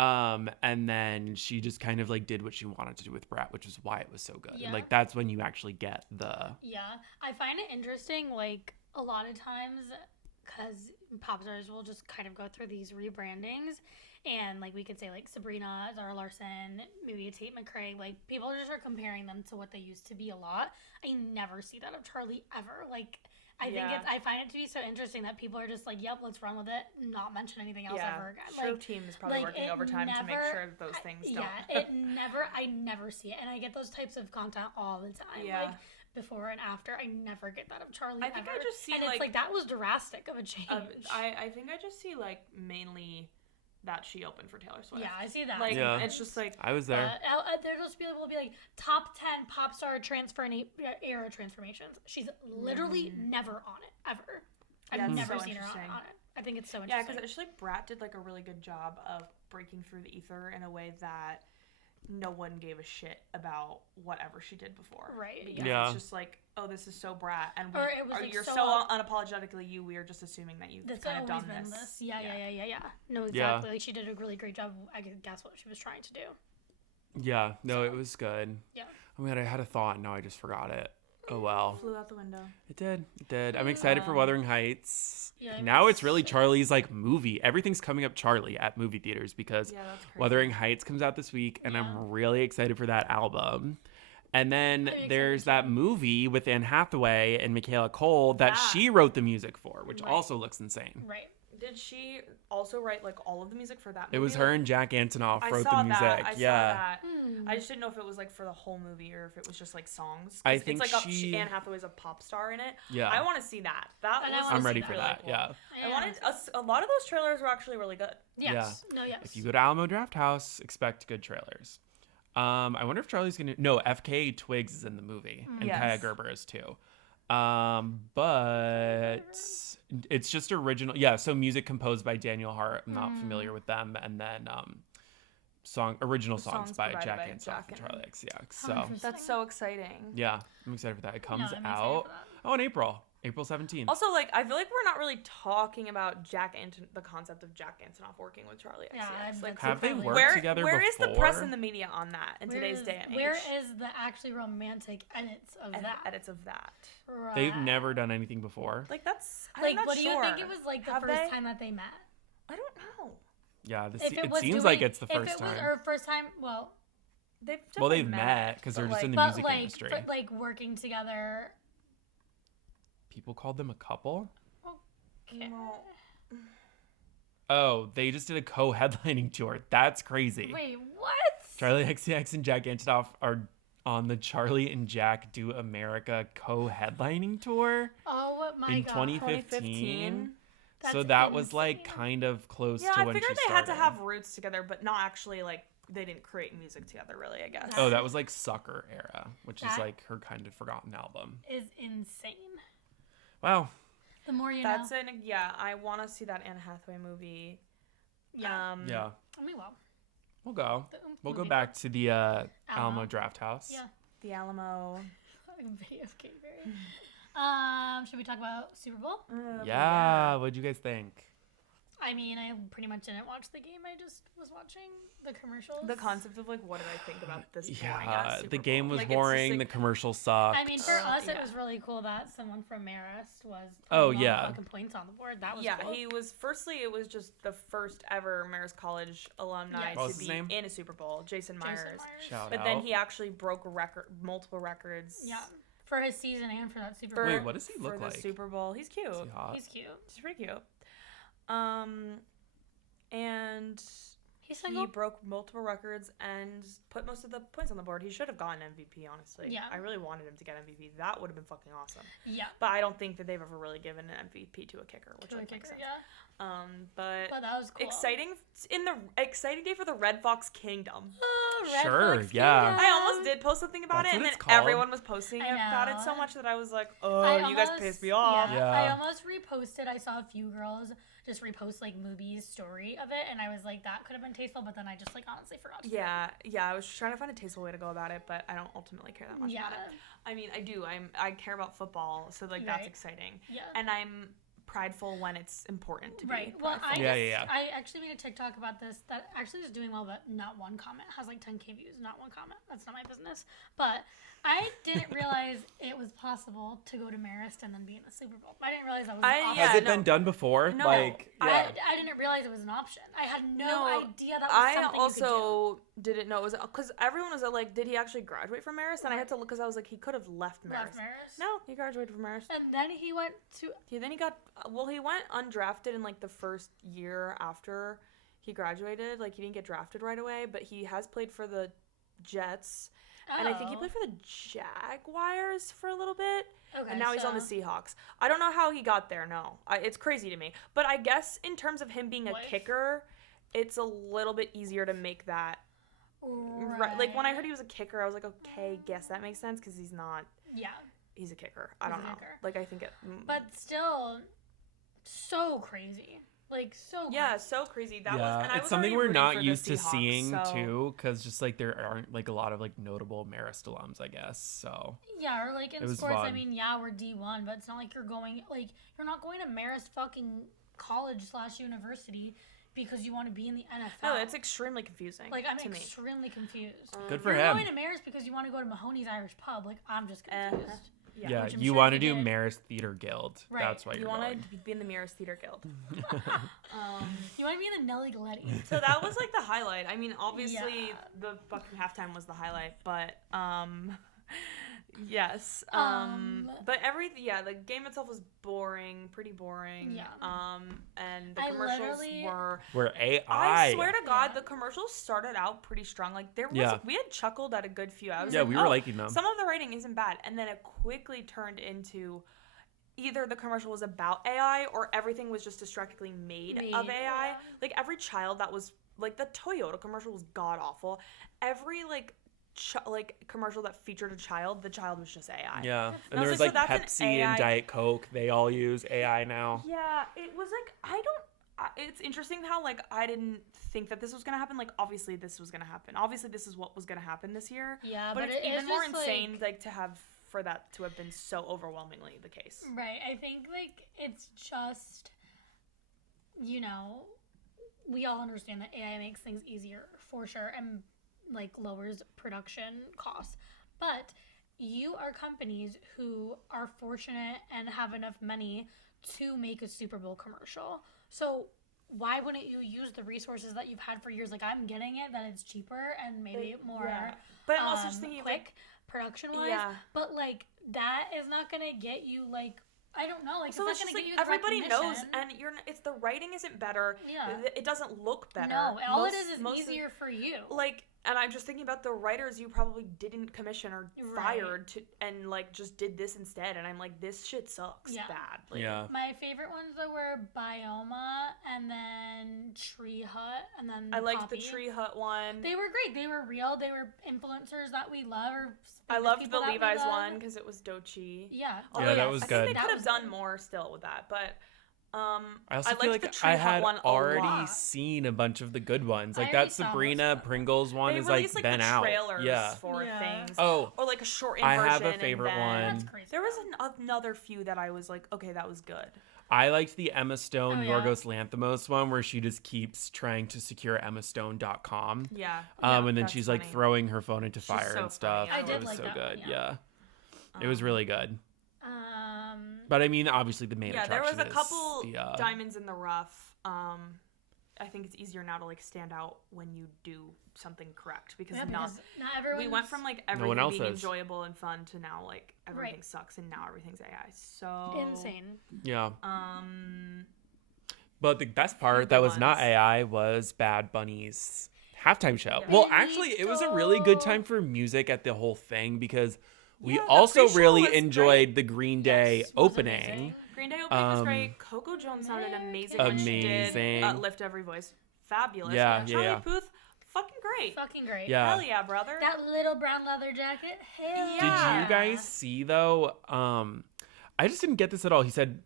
And then she just kind of like did what she wanted to do with Brat, which is why it was so good. And like that's when you actually get the I find it interesting, like a lot of times, because pop stars will just kind of go through these rebrandings. And, like, we could say, like, Sabrina, Zara Larsson, maybe a Tate McRae. Like, people just are comparing them to what they used to be a lot. I never see that of Charlie ever. Like, I find it to be so interesting that people are just like, yep, let's run with it, not mention anything else ever again. Show team is probably working overtime to make sure that those things don't. I never see it. And I get those types of content all the time. Like, before and after, I never get that of Charlie I think ever. I just see, and it's like, that was drastic of a change. I think I just see, like, mainly that she opened for Taylor Swift. Yeah, I see that. Like, it's just like... I was there. There's supposed to be able to be like top 10 pop star era transformations. She's literally never on it, ever. I've never seen her on it. I think it's so interesting. Yeah, because actually Brat did like a really good job of breaking through the ether in a way that no one gave a shit about whatever she did before. Right. It's just like, oh, this is so Brat, and you're so unapologetically you. We are just assuming that you've kind of done this. Yeah. No, exactly. Like she did a really great job. I can guess what she was trying to do. Yeah. No, it was good. Yeah. Oh my God, I had a thought and now I just forgot it. Oh well. Flew out the window. It did. I'm excited for Wuthering Heights. Yeah, now it's really Charlie's like movie. Everything's coming up Charlie at movie theaters because Wuthering Heights comes out this week and I'm really excited for that album. And then there's that movie with Anne Hathaway and Michaela Cole that she wrote the music for, which also looks insane. Right. Did she also write like all of the music for that movie? It was her and Jack Antonoff wrote the music. I saw that. I just didn't know if it was like for the whole movie or if it was just like songs. I think it's like Anne Hathaway's a pop star in it. Yeah. I want to see that. I'm ready for that. Cool. Yeah. I wanted a lot of those trailers were actually really good. Yes. Yeah. No. Yes. If you go to Alamo Drafthouse, expect good trailers. I wonder if Charlie's gonna. No, FKA Twigs is in the movie, and Kaya Gerber is too. But it's just original. Yeah, so music composed by Daniel Hart. I'm not familiar with them, and then original songs by Jack Antonoff and Charlie XCX. So that's so exciting. Yeah, I'm excited for that. It comes out in April 17th. Also, like, I feel like we're not really talking about the concept of Jack Antonoff working with Charlie XCX. Like, have they worked together before? Where is the press and the media on that in today's day and age? Where is the actually romantic edits of that? Right. They've never done anything before. Like, that's... I'm not sure. Do you think it was, like, the first time that they met? I don't know. Yeah, it seems like it's the first time. Or first time, well... They've met because they're just in the music industry. But, like, working together... People called them a couple? Okay. Oh, they just did a co-headlining tour. That's crazy. Wait, what? Charlie XCX and Jack Antonoff are on the Charlie and Jack Do America co-headlining tour. Oh my in God. 2015. That's So that insane. was like kind of close to when she started. I figured they had to have roots together, but not actually like they didn't create music together, really, I guess. Oh, that was like Sucker era, which is That- like her kind of forgotten album. Is insane. Wow. The more you That's know. I want to see that Anne Hathaway movie. Yeah. Yeah. I mean, well. We'll go. The We'll go movie. back to the Alamo Alamo. Draft House. Yeah. The Alamo. Video of Katy Perry. Should we talk about Super Bowl? Yeah. What'd you guys think? I mean, I pretty much didn't watch the game. I just was watching the commercials. The concept of like, what did I think about this? Yeah, Super the game Bowl? was Like, it's just, boring. like, The commercial sucked. I mean, for us, it yeah. was really cool that someone from Marist was Oh, putting yeah. all the fucking points on the board. That was yeah, cool. he was. Firstly, it was just the first ever Marist College alumni Yes. What was to his be name? in a Super Bowl. Jason Myers. Shout But out. then he actually broke multiple records. Yeah, for his season and for that Super For, Bowl. Wait, what does he look for like? the Super Bowl? He's cute. Is he hot? He's cute. He's pretty cute. And He's he single. broke multiple records and put most of the points on the board. He should have gotten MVP, honestly. Yeah. I really wanted him to get MVP. That would have been fucking awesome. Yeah. But I don't think that they've ever really given an MVP to a kicker, which Really like makes kicker, sense. yeah. But But that was cool. exciting day for the Red Fox Kingdom. Oh, Red Sure, Fox yeah. Kingdom. I almost did post something about That's it, and what then it's called. everyone was posting I about it know. so much that I was like, "Oh, I you guys almost- pissed me off." Yeah. I almost reposted. I saw a few girls just repost like Mubi's story of it, and I was like, that could have been tasteful, but then I just like honestly forgot to. Yeah, I was trying to find a tasteful way to go about it, but I don't ultimately care that much Yeah. about it. I mean, I do. I care about football, so like that's Right. exciting, Yeah. and I'm prideful when it's important to Right. be. Well, prideful. Yeah. I actually made a TikTok about this that actually is doing well, but not one comment has like 10K views. Not one comment. That's not my business. But I didn't realize it was possible to go to Marist and then be in the Super Bowl. I didn't realize that was an option. Has Yeah, it been no. done before? No, Like, yeah. I didn't realize it was an option. I had no No, idea that was I something you could also didn't know it was because everyone was like, "Did he actually graduate from Marist?" And I had to look because I was like, he could have left do. Marist. Left Marist. No, he graduated from Marist. And then he went to. Then he got he went undrafted in like the first year after he graduated. Like he didn't get drafted right away, but he has played for the Jets, and I think he Oh. played for the Jaguars for a little bit. Okay, And now he's on the so- Seahawks. I don't know how he got there. No, it's crazy to me. But I guess in terms of him being a Life. kicker, it's a little bit easier to make that. Right. Like when I heard he was a kicker, I was like, okay, guess that makes sense because he's not. Yeah. He's a kicker. I He's don't a know. kicker. Like I think it. But still, so crazy. Like, so Yeah, crazy. so crazy. That Yeah, was, and I it's was something already we're rooting not for the used to Seahawks, seeing so- too, because just like there aren't like a lot of like notable Marist alums, I guess. So Yeah, or like in It was sports, I fun. mean, yeah, we're D1, but it's not like you're not going to Marist fucking college/university because you want to be in the NFL. No, it's extremely confusing. like, I'm to me. extremely confused. good for You're him. going to Marist because you want to go to Mahoney's Irish Pub. Like, I'm just confused. Yeah, Which I'm you sure want to he do did. Marist Theater Guild. Right. That's why You you're want going. to be in the Marist Theater Guild. You want to be in the Nelly Galetti. So that was like the highlight. I mean, obviously Yeah. the fucking halftime was the highlight, but yes. But the game itself was boring, pretty boring. Yeah. And the I commercials literally- were. We're AI. I swear to God, Yeah. the commercials started out pretty strong. Like there was, Yeah. we had chuckled at a good few. I was Yeah, like, we were "Oh, liking them. Some of the writing isn't bad, and then it quickly turned into either the commercial was about AI or everything was just distractingly made of AI. yeah. Like every child that was like the Toyota commercial was god awful. Every like commercial that featured a child, the child was just AI. Yeah, I and there was was like, like so that's an Pepsi and AI Diet Coke. They all use AI now. Yeah, it was like it's interesting how like I didn't think that this was gonna happen. Like obviously this was gonna happen. Obviously this is what was gonna happen this year. Yeah, but it's it even is more just, insane like to have for that to have been so overwhelmingly the case. Right. I think, like, it's just, we all understand that AI makes things easier for sure and, like, lowers production costs. But you are companies who are fortunate and have enough money to make a Super Bowl commercial. So why wouldn't you use the resources that you've had for years? Like, I'm getting it that it's cheaper and maybe more Yeah. But I'm also just thinking quick like production-wise. Yeah. But, like, that is not going to get you, like, I don't know. Like, so it's it's not just going to like get you the everybody knows, recognition. and it's the writing isn't better. Yeah. It doesn't look better. No, all Most- it is most of- easier for you. Like, and I'm just thinking about the writers you probably didn't commission or Right. fired to, and like just did this instead. And I'm like, this shit sucks Yeah. bad. Like, Yeah. My favorite ones, though, were Bioma and then Tree Hut. and then I liked Poppy. the Tree Hut one. They were great. They were real. They were influencers that we love. Or I loved the people that we Levi's love. one because it was Doechii. Yeah. Although, Yeah, that was I good. think they could have was done good. more still with that, but I also liked feel like the Tree I Hut had one a already lot. seen a bunch of the good ones. I Like already that saw most Sabrina of them. Pringles one they is released like like been the out. trailers Yeah. for Yeah. things. Oh, Or like a short I version. have a and favorite then- one. That's crazy. There was another few that I was like, okay, that was good. I liked the Emma Stone Oh, yeah. Yorgos Lanthimos one where she just keeps trying to secure EmmaStone.com. Yeah. And then that's she's funny. like throwing her phone into She's fire so and stuff. funny. I it did was like so that good. one, Yeah. It was really good. Um, But I mean, obviously the main Yeah, there attraction was a is couple the, diamonds in the rough. I think it's easier now to like stand out when you do something correct because yeah, not not everyone. we went from like one everything else being is. enjoyable and fun to now like everything Right. sucks and now everything's AI. So insane. yeah. Um, But the best part good that was not ones. AI was Bad Bunny's halftime show. Yeah. Well, Really actually, it was a really good so- time for music at the whole thing because we Yeah, the also pre-show really was enjoyed the Green Day Yes, was opening. amazing. Green Day opening was Um, great. Coco Jones sounded amazing when she Amazing. did Lift Every Voice. Fabulous. Yeah, Charlie yeah. Puth, fucking great. Fucking great. Yeah. Hell yeah, brother. That little brown leather jacket. Hell Did Yeah. you guys see though? I just didn't get this at all. He said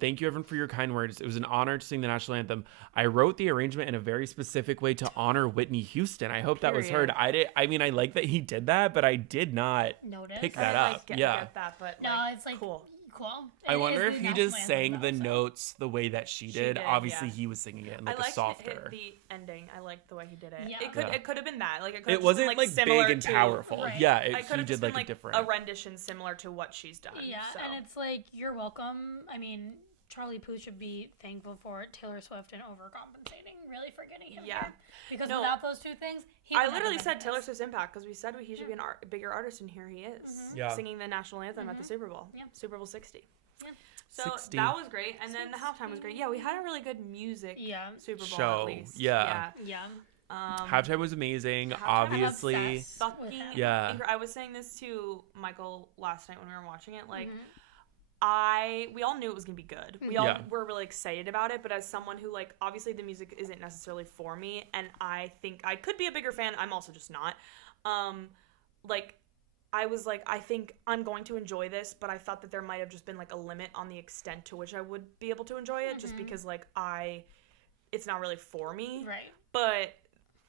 thank you everyone for your kind words. It was an honor to sing the national anthem. I wrote the arrangement in a very specific way to honor Whitney Houston. I hope that was heard. Period. I mean, I like that he did that, but I did not Notice. pick I that didn't, up. Get yeah. that, but No, like, it's like cool. cool. I It wonder is if the he national just anthem, sang the though, so. notes the way that she did. did, Obviously, yeah. he was singing it in I like a liked softer. the ending. I liked the way he did it. Yeah. It could have been that. Like It wasn't been, like similar big and to, powerful. Right. Yeah, I he could have did just been like a different. a rendition similar to what she's done. Yeah, so. and it's like you're welcome. I mean, Charlie Puth should be thankful for Taylor Swift and overcompensating, really, for getting him Yeah. here. Because No. without those two things, he I would literally never said been Taylor this. Swift's impact because we said he should be a bigger artist, and here he is, Yeah. singing the national anthem at the Super Bowl. Yeah. Super Bowl 60. Yeah. So 60. that was great, and then the halftime was great. Yeah, we had a really good music Yeah. Super Bowl Show, at least. yeah. Yeah. Halftime was amazing. Halftime, Obviously, obsessed. Fucking with him. Yeah. I was saying this to Michael last night when we were watching it. Like, Mhm. we all knew it was gonna be good. We Mhm. all Yeah. were really excited about it. But as someone who like, obviously the music isn't necessarily for me, and I think I could be a bigger fan. I'm also just not. Like, I was like, I think I'm going to enjoy this, but I thought that there might have just been like a limit on the extent to which I would be able to enjoy it, just because like it's not really for me. Right. But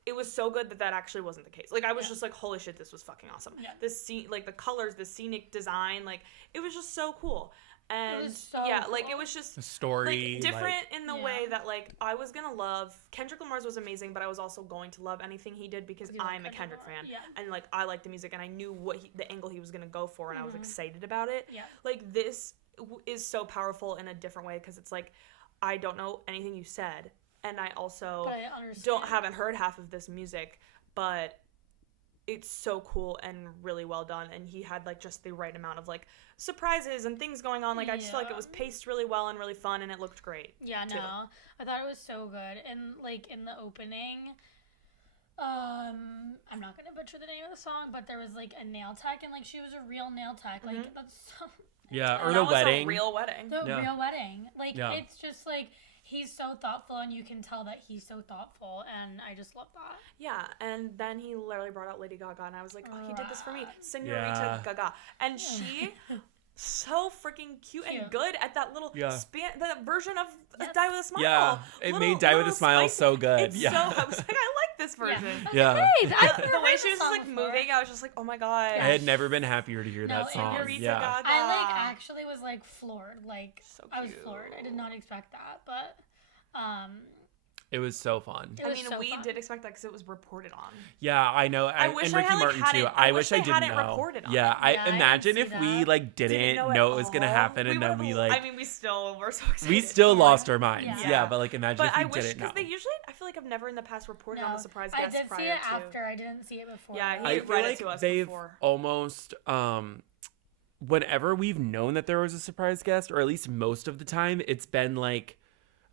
it was so good that actually wasn't the case. Like, I was Yeah. just like, holy shit, this was fucking awesome. Yeah. This scene, like the colors, the scenic design, like it was just so cool. And was so yeah, like cool. it was just the story. like different in the Yeah. way that like I was gonna love Kendrick Lamar's was amazing, but I was also going to love anything he did because You like I'm a Kendrick Kendrick Lamar, fan, yeah. and like I like the music and I knew what the angle he was gonna go for, and I was excited about it. Yeah. Like this is so powerful in a different way because it's like I don't know anything you said, and I also But I understand. haven't heard half of this music, but it's so cool and really well done, and he had like just the right amount of like surprises and things going on. Like I just feel like it was paced really well and really fun, and it looked great. Yeah, too. no. I thought it was so good. And like in the opening, I'm not gonna butcher the name of the song, but there was like a nail tech, and like she was a real nail tech. Like that's so Yeah, or And the that was wedding. a real wedding. the Yeah. real wedding. Like Yeah. it's just like he's so thoughtful, and you can tell that he's so thoughtful, and I just love that. Yeah, and then he literally brought out Lady Gaga, and I was like, oh, he did this for me, Yeah. Senorita Gaga, and she. So freaking cute and Cute. good at that little Yeah. that version of Yes. Die with a Smile. Yeah, it made Die with a Smile so good. It's Yeah. so, I was like, I like this version. Yeah. Hey, I've The never way heard she was this just song like before. moving, I was just like, oh my god. I had never been happier to hear No, that song. Senorita Yeah. Gaga. I like actually was like floored. Like So I was cute. floored. I did not expect that, but It was so fun. it I was mean, so we fun. did expect that because it was reported on. Yeah, I know. I wish and I Ricky had, like, Martin had too. it- I I wish wish I they didn't had it know. reported on. Yeah, I Yeah, I imagine didn't if see we that. like didn't know it was gonna happen, and then we like I mean, we still were so excited. we still Yeah. lost our minds. Yeah. Yeah, but like imagine But if we I wish didn't know. because they usually, I feel like I've never in the past reported on No, the surprise I guests did prior see it to. after. I didn't see it before. Yeah, though. he I feel read it like to us they've before. almost whenever we've known that there was a surprise guest, or at least most of the time, it's been like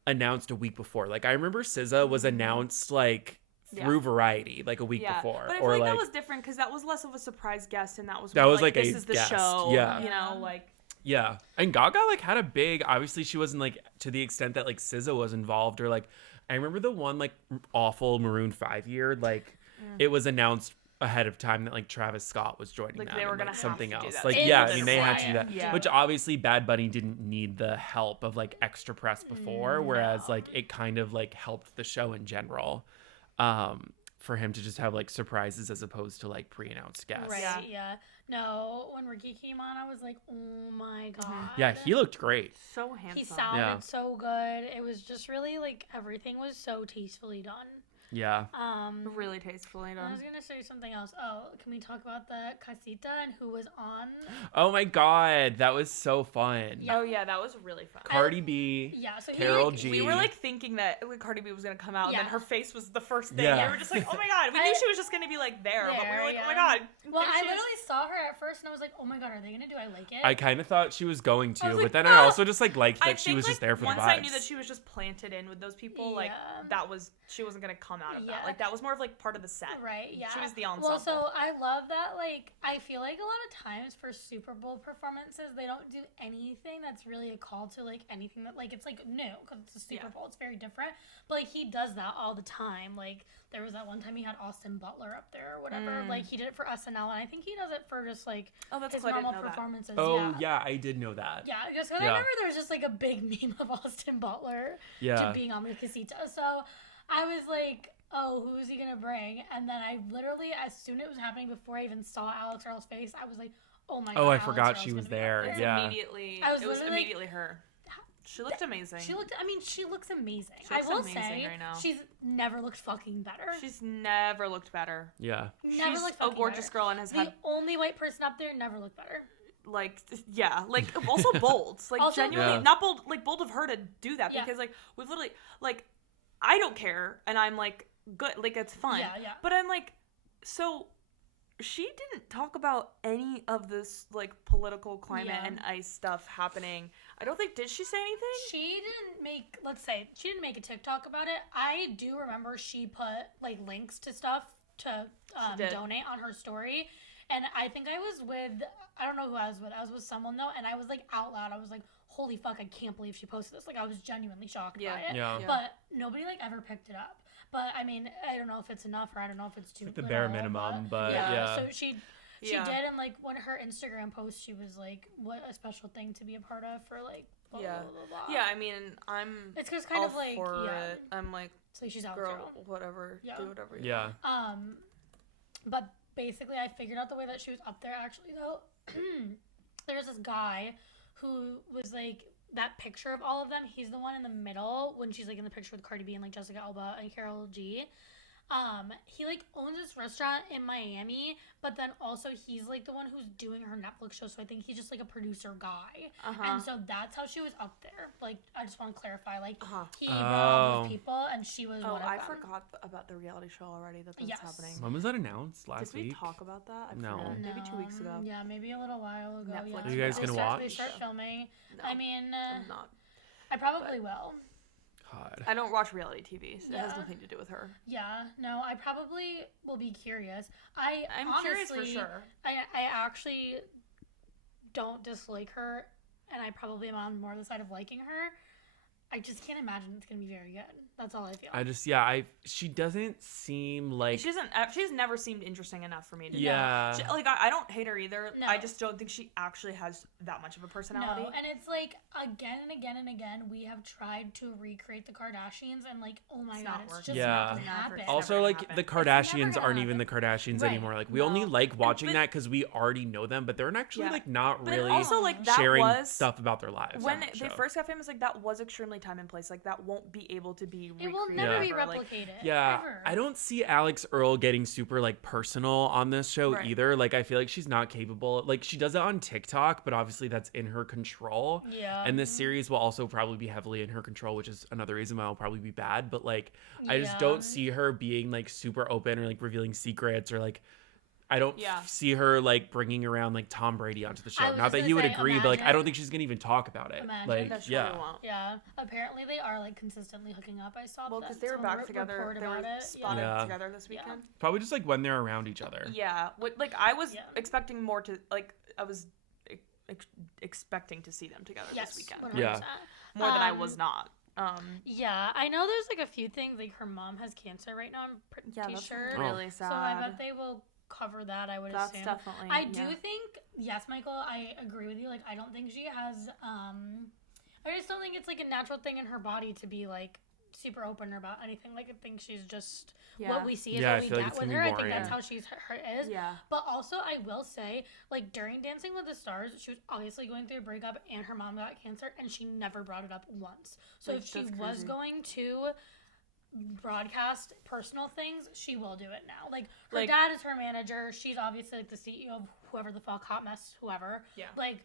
announced a week before. Like I remember SZA was announced like through Variety like a week before, But I feel or like like that was different because that was less of a surprise guest, and that was that more was like this a is the guest. show. Yeah. You know, like Yeah. And Gaga like had a big, obviously she wasn't like to the extent that like SZA was involved, or like I remember the one like awful Maroon 5 year, like it was announced ahead of time that like Travis Scott was joining Like, them they were and, gonna like, have something to do else. that. Like It yeah, was I mean they had to do that. Yeah. Which obviously Bad Bunny didn't need the help of like extra press before, whereas like it kind of like helped the show in general. For him to just have like surprises as opposed to like pre-announced guests. Right, yeah. No, when Ricky came on, I was like, oh my God. Yeah, he looked great. So handsome. He sounded Yeah. so good. It was just really like everything was so tastefully done. Yeah. Really tastefully I done. was gonna say something else. Oh, can we talk about the casita and who was on? Oh my God, that was so fun. Yeah. Oh yeah, that was really fun. Cardi B, Yeah, so Karol he, G. We were like thinking that Cardi B was gonna come out, and then Yeah. her face was the first thing. Yeah. We were just like, oh my God. We knew she was just gonna be like there, but we were like, oh my God. Well, There I she is. literally saw her at first and I was like, oh my God, are they gonna do I Like It? I kind of thought she was going to, I was but like, then well, I also just like liked that I she think, was just like, there for the once vibes. I knew that she was just planted in with those people, like Yeah. she wasn't gonna come out of Yeah. that. Like that was more of like part of the set. Right, yeah. She was the ensemble. Well, so I love that, like, I feel like a lot of times for Super Bowl performances, they don't do anything that's really a call to, like, anything that, like, it's, like, new, because it's a Super Bowl, it's very different, but, like, he does that all the time. Like, there was that one time he had Austin Butler up there or whatever, like, he did it for SNL, and I think he does it for just, like, that's his cool. I didn't normal know that. performances. Oh yeah, I did know that. Yeah, just because I remember there was just, like, a big meme of Austin Butler Yeah. being on the casita, so I was like, oh, who is he gonna bring? And then I literally, as soon as it was happening, before I even saw Alex Earl's face, I was like, oh my God. Oh, I Alex forgot Earl's she gonna was be up there. It's Yeah. immediately. I was It was literally like, immediately her. She looked amazing. She looks amazing. She looks I will amazing say, right now. she's never looked fucking better. She's never looked better. Yeah. Never She's looked a fucking gorgeous better. girl and has The had only white person up there never looked better. like also bold. Like Also genuinely bold. not bold, like bold of her to do that Yeah. because like we've literally like I don't care and I'm like good, like it's fun. Yeah, yeah. But I'm like, so she didn't talk about any of this like political climate Yeah. and ICE stuff happening. I don't think, did she say anything? She didn't make a TikTok about it. I do remember she put like links to stuff to did. donate on her story. And I think I was with, I don't know who I was with. I was with someone though, and I was like out loud. I was like, holy fuck, I can't believe she posted this. Like I was genuinely shocked by it. Yeah. But nobody like ever picked it up. But I mean, I don't know if it's enough or I don't know if it's too Like the bare little, minimum, but yeah. So she Yeah. did, and like when her Instagram post, she was like, what a special thing to be a part of for like blah, Yeah. blah, blah, blah. Yeah, I mean, I'm It's just kind all of like, for yeah. it. I'm like, So she's out, girl, whatever, Yeah. do whatever you Yeah. want. But basically, I figured out the way that she was up there. Actually, though, there's this guy who was like that picture of all of them. He's the one in the middle when she's like in the picture with Cardi B and like Jessica Alba and Karol G. He like owns this restaurant in Miami, but then also he's like the one who's doing her Netflix show. So I think he's just like a producer guy, and so that's how she was up there. Like I just want to clarify, like he brought all these people, and she was Oh, one of I them. forgot about the reality show already that that's happening. When was that announced? Last Did we week? talk about that? I No. forget. Maybe 2 weeks ago. Yeah, maybe a little while ago. Netflix. Yeah. Are you guys They gonna They watch? start filming. No, I mean, I'm not. I probably will. God. I don't watch reality TV. So It has Yeah. nothing to do with her. Yeah, no, I probably will be curious. I'm honestly, curious for sure. I actually don't dislike her, and I probably am on more the side of liking her. I just can't imagine it's gonna be very good. That's all I feel. She doesn't seem like She's never seemed interesting enough for me to Yeah. I don't hate her either. No. I just don't think she actually has that much of a personality. No, and it's like again and again and again we have tried to recreate the Kardashians, and like, oh my It's god, not it's working. just Yeah. not gonna It's happen. never also gonna like happen. the It's never Kardashians gonna aren't even the happen. Kardashians Right. anymore. Like we No. only like watching but- that because we already know them, but they're actually Yeah. like not But really also like that sharing was stuff about their lives. when on that they show. first got famous. Like that was extremely time and place. Like that won't be able to be. It will recreated never be ever. Like, replicated. Yeah, ever. I don't see Alex Earl getting super like personal on this show Right. either. Like I feel like she's not capable. Like she does it on TikTok, but obviously that's in her control. Yeah. And this series will also probably be heavily in her control, which is another reason why it'll probably be bad. But like I just Yeah. don't see her being like super open or like revealing secrets or like I don't Yeah. see her like bringing around like Tom Brady onto the show. I was Not just that gonna you would say, agree, but like I imagine- don't think she's gonna even talk about it. Imagine. Like no, she yeah. probably won't. Yeah, apparently they are like consistently hooking up. I saw Well, that because they were someone back together. report They were about it. spotted Yeah. together this Yeah. weekend. Probably just like when they're around each other. Yeah. Like I was Yeah. expecting more to like I was expecting to see them together this weekend. 100%. Yeah. More than I was not. Yeah, I know there's like a few things. Like her mom has cancer right now. I'm pretty that's sure. really sad. So I bet they will cover that. I would That's assume. definitely. I do think yes, Michael. I agree with you. Like I don't think she has. I just don't think it's like a natural thing in her body to be like super open about anything. Like I think she's just what we see is what we get with her. I think that's how her is. Yeah. But also, I will say, like during Dancing with the Stars, she was obviously going through a breakup, and her mom got cancer, and she never brought it up once. So if she was going to broadcast personal things, she will do it now. Like her dad is her manager. She's obviously like the CEO of whoever the fuck, Hot Mess, whoever. Yeah. Like.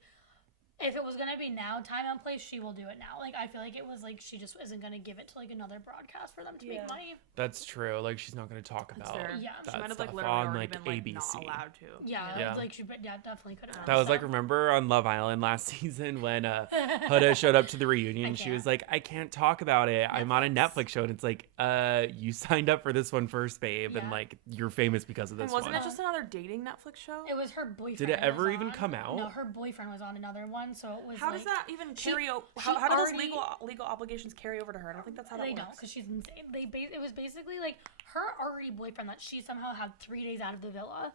If it was going to be now, time and place, she will do it now. Like, I feel like it was, like, she just isn't going to give it to, like, another broadcast for them to make money. That's true. Like, she's not going to talk about that she might have, like, stuff literally on, already like, been, like, ABC. not allowed to. Yeah. Like, she definitely could have. That was, like, remember on Love Island last season when Huda showed up to the reunion? She was like, I can't talk about it. I'm on a Netflix show. And it's like, you signed up for this one first, babe. And, like, you're famous because of this one. Wasn't it just another dating Netflix show? It was her boyfriend. Did it ever even come out? No, her boyfriend was on another one, so it was How does that even carry over? How do those legal obligations carry over to her? I don't think that's how that works. They don't, because she's insane. It was basically like her already boyfriend that she somehow had 3 days out of the villa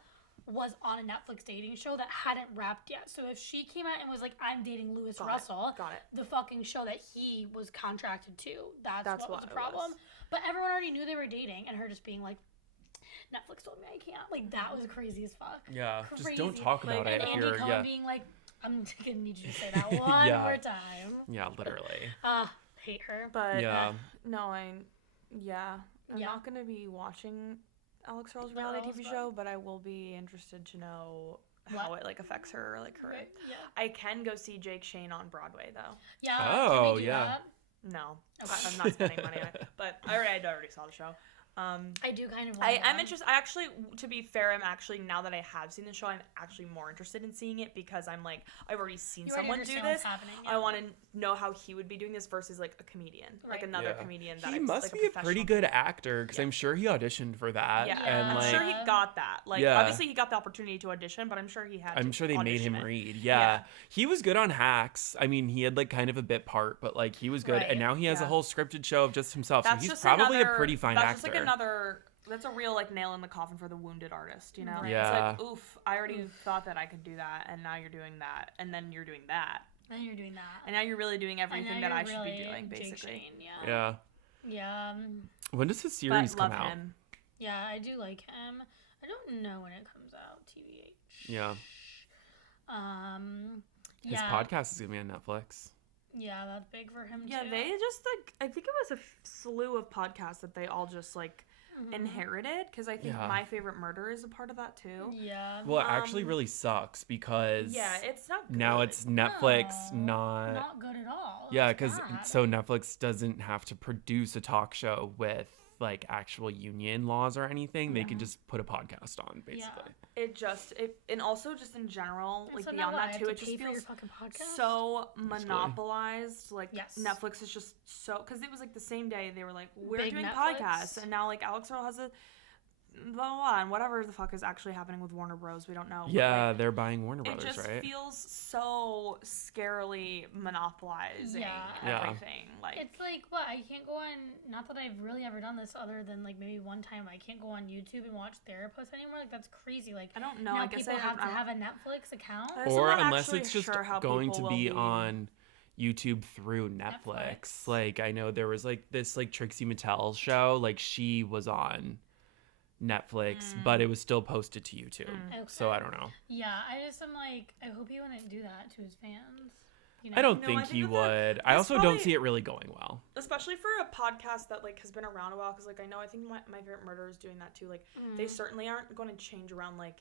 was on a Netflix dating show that hadn't wrapped yet. So if she came out and was like, I'm dating Lewis Russell, the fucking show that he was contracted to, that's what was the problem. But everyone already knew they were dating, and her just being like, Netflix told me I can't. Like, that was crazy as fuck. Yeah, just don't talk about it. And if Andy you're, Cohen being like, I'm gonna need you to say that one more time. Yeah, literally. Hate her. But I'm not gonna be watching Alex Earl's reality TV show, but I will be interested to know how it like affects her, like her. Right, yeah. I can go see Jake Shane on Broadway though. Yeah. Oh, can we do that? No, I'm not spending money on it. But I already saw the show. I do kind of. I'm interested. I actually, to be fair, I'm actually, now that I have seen the show, I'm actually more interested in seeing it because I'm like, I've already seen someone do this. I want to know how he would be doing this versus like a comedian, like another comedian. That he must be a pretty good actor because I'm sure he auditioned for that. Yeah, and I'm sure he got that. Like, obviously he got the opportunity to audition, but I'm sure he had. I'm sure they made him read. Yeah, he was good on Hacks. I mean, he had like kind of a bit part, but like he was good, and now he has a whole scripted show of just himself. So he's probably a pretty fine actor. That's like that's a real like nail in the coffin for the wounded artist, you know? Yeah. It's like, oof, I already thought that I could do that, and now you're doing that, and then you're doing that. And you're doing that. And now you're really doing everything that I should be doing, basically. Yeah. When does his series come out? Him. Yeah, I do like him. I don't know when it comes out, TBH. Yeah. His podcast is gonna be on Netflix. Yeah, that's big for him too. Yeah, they just like, I think it was a slew of podcasts that they all just like inherited, because I think My Favorite Murder is a part of that too. Yeah. Well, it actually really sucks because it's not good. Now it's Netflix, not good at all. Yeah, because so Netflix doesn't have to produce a talk show with like actual union laws or anything. They can just put a podcast on, basically. And also just in general, like so beyond that too, it just feels so monopolized. Like Netflix is just so, because it was like the same day they were like, we're doing podcasts, and now like Alex Earl has a blah, blah, blah, and whatever the fuck is actually happening with Warner Bros. We don't know. Yeah, like, they're buying Warner Brothers, right? It just feels so scarily monopolizing everything. Like, it's like, what, I can't go on, not that I've really ever done this other than like maybe one time, I can't go on YouTube and watch therapists anymore. Like, that's crazy. Like, I don't know. Now I guess people have to have a Netflix account. Or unless it's just going to be on YouTube through Netflix. Like, I know there was like this like Trixie Mattel show, like she was on Netflix, but it was still posted to YouTube. Okay. So I don't know. Yeah, I just am like, I hope he wouldn't do that to his fans. You know? I don't think he would. I also don't see it really going well. Especially for a podcast that like has been around a while, because like I know I think my Favorite Murder is doing that too. Like they certainly aren't going to change around like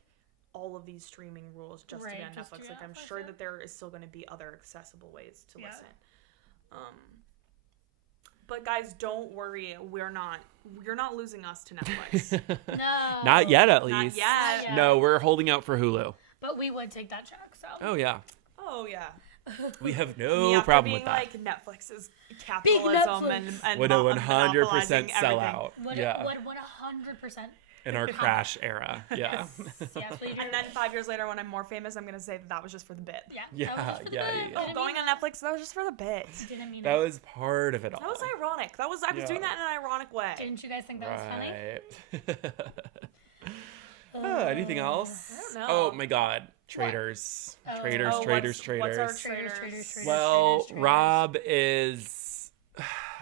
all of these streaming rules just to be on Netflix. Like I'm sure that there is still going to be other accessible ways to listen. But guys, don't worry. You're not losing us to Netflix. No. Not yet, at least. Not yet. No, we're holding out for Hulu. But we would take that check, so. Oh, yeah. Oh, yeah. We have no problem with that. Like Netflix is capitalism and would a 100% sell out. Would 100%. in our Crash era. Yeah. Yes, leave your- And then 5 years later, when I'm more famous, I'm gonna say that was just for the bit. Yeah. Yeah, that was just for the yeah, bit. yeah, yeah. Oh, Didn't going mean on Netflix, that was just for the bit. Didn't mean That it. was part of it all. That was ironic. I was doing that in an ironic way. Didn't you guys think that was funny? Right. Anything else? I don't know. Oh my God. Traitors. Oh. Traitors, Oh, traitors, what's traitors. our Traitors. Well, traitors. Rob is.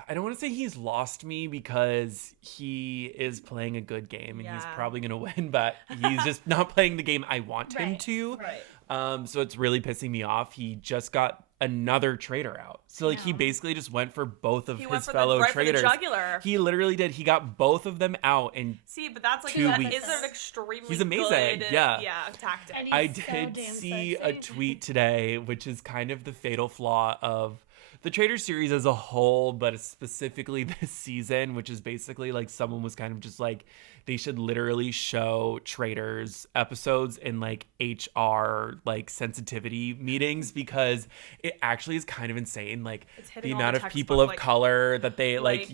I don't want to say he's lost me because he is playing a good game and he's Yeah. probably going to win, but he's just not playing the game I want him Right. to. Right. So it's really pissing me off. He just got another traitor out. So like he No. basically just went for both of He went his for fellow right traitors. for the jugular. He literally did. He got both of them out and See, but that's like 2 that weeks. is an extremely He's amazing, good, yeah. tactic. And I He's so did damn see a sexy. tweet today, which is kind of the fatal flaw of the Traitor series as a whole, but specifically this season, which is basically like someone was kind of just like, they should literally show Traitors episodes in like HR like sensitivity meetings because it actually is kind of insane. Like It's the hitting all amount the of people textbook, of like- color that they like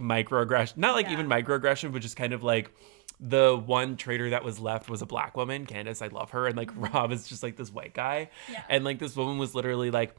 microaggression, not like Yeah. even microaggression, but just kind of like the one traitor that was left was a black woman, Candace. I love her. And like Rob is just like this white guy. Yeah. And like this woman was literally like,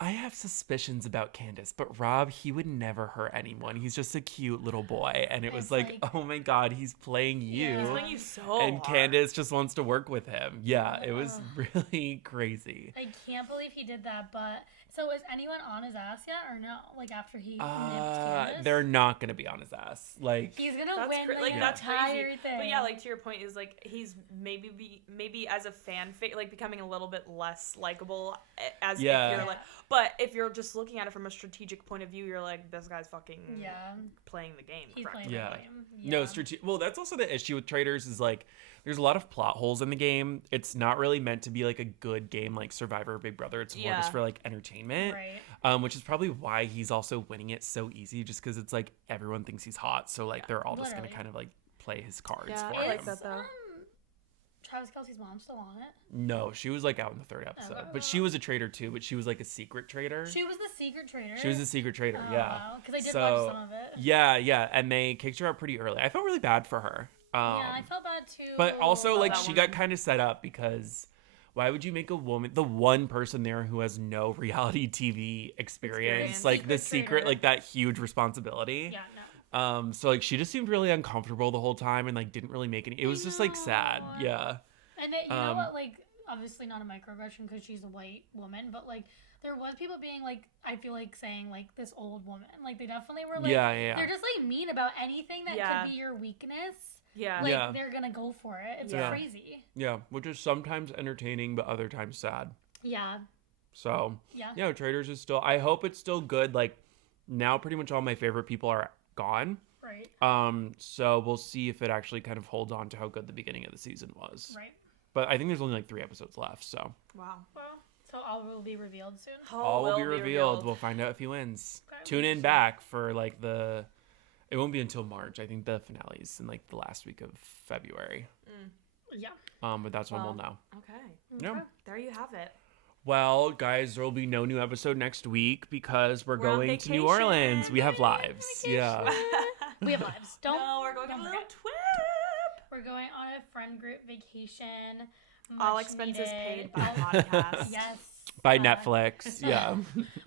I have suspicions about Candace, but Rob, he would never hurt anyone. He's just a cute little boy. And it was It's like, like- oh my God, he's playing you. Yeah. He's playing you so And hard. Candace just wants to work with him. Yeah, it was really crazy. I can't believe he did that, but so is anyone on his ass yet or no? Like after he nipped Candace? They're not going to be on his ass. Like, He's gonna That's win like the that's entire crazy. thing. But yeah, like to your point is like he's maybe as a fan like becoming a little bit less likable as Yeah. if you're like, but if you're just looking at it from a strategic point of view, you're like, this guy's fucking yeah, playing the game. he's correctly. playing Yeah. the game. no, well, that's also the issue with Traitors is like, there's a lot of plot holes in the game. It's not really meant to be like a good game like Survivor or Big Brother. It's more Yeah. just for like entertainment. Right. Which is probably why he's also winning it so easy, just because it's like everyone thinks he's hot, so like they're all just gonna literally. kind of like play his cards Yeah, for I him. like that though. Travis Kelce's mom still on it? No, she was like out in the third episode, but she was a traitor too. But she was like a secret traitor. She was the secret traitor. She was a secret traitor, Oh, yeah. wow. Because I did So, watch some of it. Yeah, and they kicked her out pretty early. I felt really bad for her. Yeah, I felt bad too. But also, like, that she woman. got kind of set up because why would you make a woman, the one person there who has no reality TV experience, like the Secret secret, traitor. like that huge responsibility? Yeah, no. So like she just seemed really uncomfortable the whole time and like didn't really make any. It was just like sad. know. Yeah. And you know Um, what? Like, obviously not a microaggression because she's a white woman, but like, there was people being like, I feel like saying like this old woman. Like, they definitely were like, Yeah. they're just like mean about anything that Yeah. could be your weakness. Yeah. Like, Yeah. they're gonna go for it. It's Yeah. crazy. Yeah, which is sometimes entertaining but other times sad. Yeah. So Yeah. yeah, Traders is still. I hope it's still good. Like now, pretty much all my favorite people are gone. Right. So we'll see if it actually kind of holds on to how good the beginning of the season was. Right. But I think there's only like 3 episodes left, so Wow. Well, so all will be revealed soon. all will be revealed. We'll find out if he wins. Okay. Tune in back for like the. It won't be until March. I think the finale is in like the last week of February. Yeah. But that's when we'll Well, know. Okay. Yeah. Okay. There you have it. Well, guys, there will be no new episode next week because we're We're on going to New vacation. Orleans. We have lives. Yeah. We have lives. Don't. No, we're going on don't a little forget. trip. We're going on a friend group vacation. All much expenses needed. paid by All- podcast. Yes. By uh, Netflix. Yeah.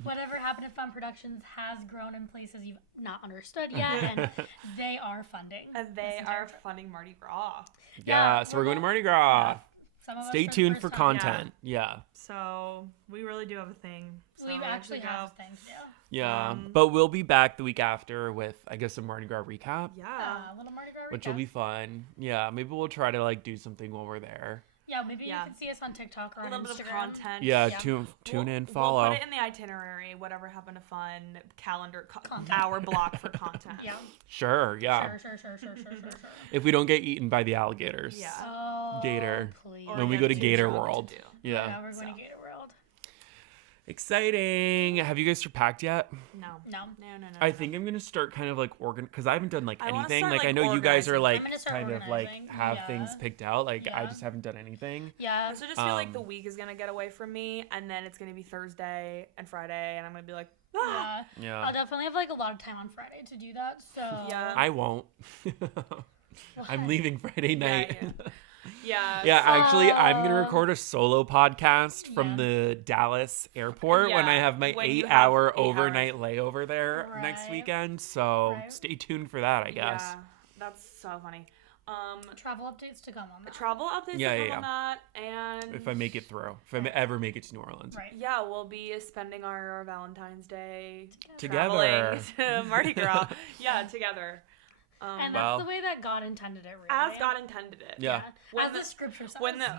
Whatever Happened to Fun Productions has grown in places you've not understood yet, and they are funding. And they this entire are trip. funding Mardi Gras. Yeah. So we're going to Mardi Gras. Some of us Stay for the tuned first for time. content. Yeah. So we really do have a thing. So We we actually go. have things to do. Yeah. But we'll be back the week after with, I guess, a Mardi Gras recap, Yeah. A little Mardi Gras which will recap. be fun. Yeah. Maybe we'll try to like do something while we're there. Yeah, maybe Yeah. you can see us on TikTok or A on little Instagram. bit of content. Yeah. Yeah. Tune We'll- in, follow. We'll put it in the itinerary. Whatever happened to fun calendar hour block for content. Yeah. Sure. Yeah. Sure. If we don't get eaten by the alligators. Yeah. Oh, Gator. please. Or When we get go to too Gator drunk to World. do. Yeah. Yeah, we're going So. to Gator World. Exciting. Have you guys packed yet? No. No. I think I'm gonna start kind of like because I haven't done like I wanna anything. start, Like I like, know you guys are organizing. like I'm gonna start kind of like organizing. have Yeah. things picked out. Like I Yeah. just haven't done anything. Yeah. I also just feel like the Um, week is gonna get away from me, and then it's gonna be Thursday and Friday, and I'm gonna be like, ah. Yeah. Yeah. I'll definitely have like a lot of time on Friday to do that. So Yeah. I won't. I'm leaving Friday night. Yeah. Yeah, actually, I'm going to So- record a solo podcast from Yeah. the Dallas airport when I Yeah, have my when you 8-hour have 8 hours. overnight layover there next Right. weekend. So Right. stay tuned for that, I guess. Yeah, that's so funny. Travel updates to come on that. Travel updates Yeah, to yeah, come on that, and If I make it through, if I ever make it to New Orleans. Right. yeah, we'll be spending our Valentine's Day Together. traveling to Mardi Gras. Yeah, together. And that's Well- the way that God intended it, really. As God intended it. Yeah. When As the- the scripture says. When the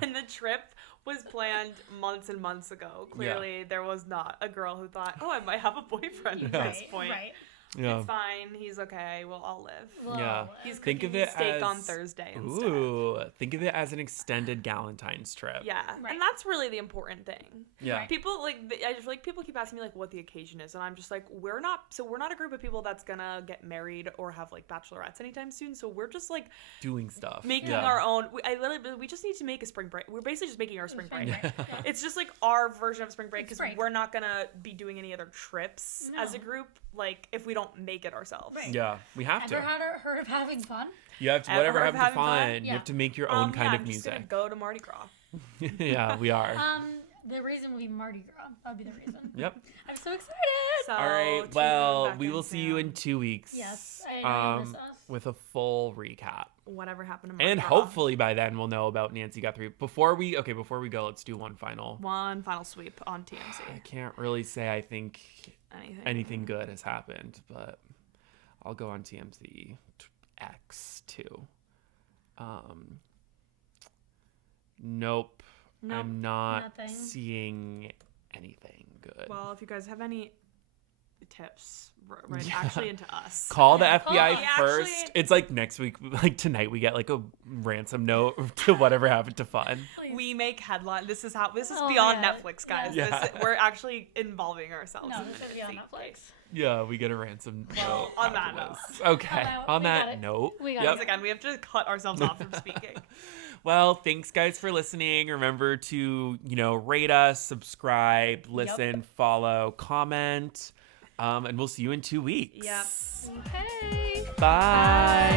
when the trip was planned months and months ago, clearly there was not a girl who thought, "Oh, I might have a boyfriend at this point." Right. Yeah. It's fine. He's okay. We'll all live. Well, Yeah. He's Think cooking of it steak on as- Thursday instead. Ooh, think of it as an extended Galentine's trip. Yeah, Right. and that's really the important thing. Yeah. Right. People I just feel like people keep asking me like what the occasion is, and I'm just like, we're not a group of people that's gonna get married or have like bachelorettes anytime soon. So we're just like Doing stuff. making Yeah. our own. We just need to make a spring break. We're basically just making our spring break. Right. Yeah. It's just like our version of spring break It's because break. we're not gonna be doing any other trips as a No. group. Like if we don't make it ourselves. Right. Yeah, we have Ever to. heard of having fun? You have to, Ever whatever heard of happened to having fun? fun. You Yeah. have to make your own kind yeah, of I'm just gonna music. go to Mardi Gras. Yeah, we are. The reason would be Mardi Gras. That would be the reason. Yep. I'm so excited. So, All right. tune Well, back we will in see you in soon. 2 weeks. Yes, I know you miss us. With a full recap. Whatever happened to Mardi And Gras. hopefully by then we'll know about Nancy Guthrie. Before we go, let's do one final. One final sweep on TMC. I can't really say I think Anything. anything good has happened, but I'll go on TMZ X too. Nope. Nope. I'm not Nothing. seeing anything good. Well, if you guys have any tips, right, Yeah. actually into us. Call the Yeah. FBI Oh, first. actually- It's like next week, like tonight, we get like a ransom note to whatever happened to Fun. Please. We make headline. This is Oh, beyond yeah. Netflix, guys. Yeah. We're actually involving ourselves. No, in this the should be on Nancy Netflix. case. Yeah, we get a ransom Well, note. on that afterwards. Okay. On we got that it. note. We got Yep. Once again, we have to cut ourselves off from speaking. Well, thanks guys for listening. Remember to, rate us, subscribe, listen, follow, comment. And we'll see you in 2 weeks. Yep. Okay. Bye.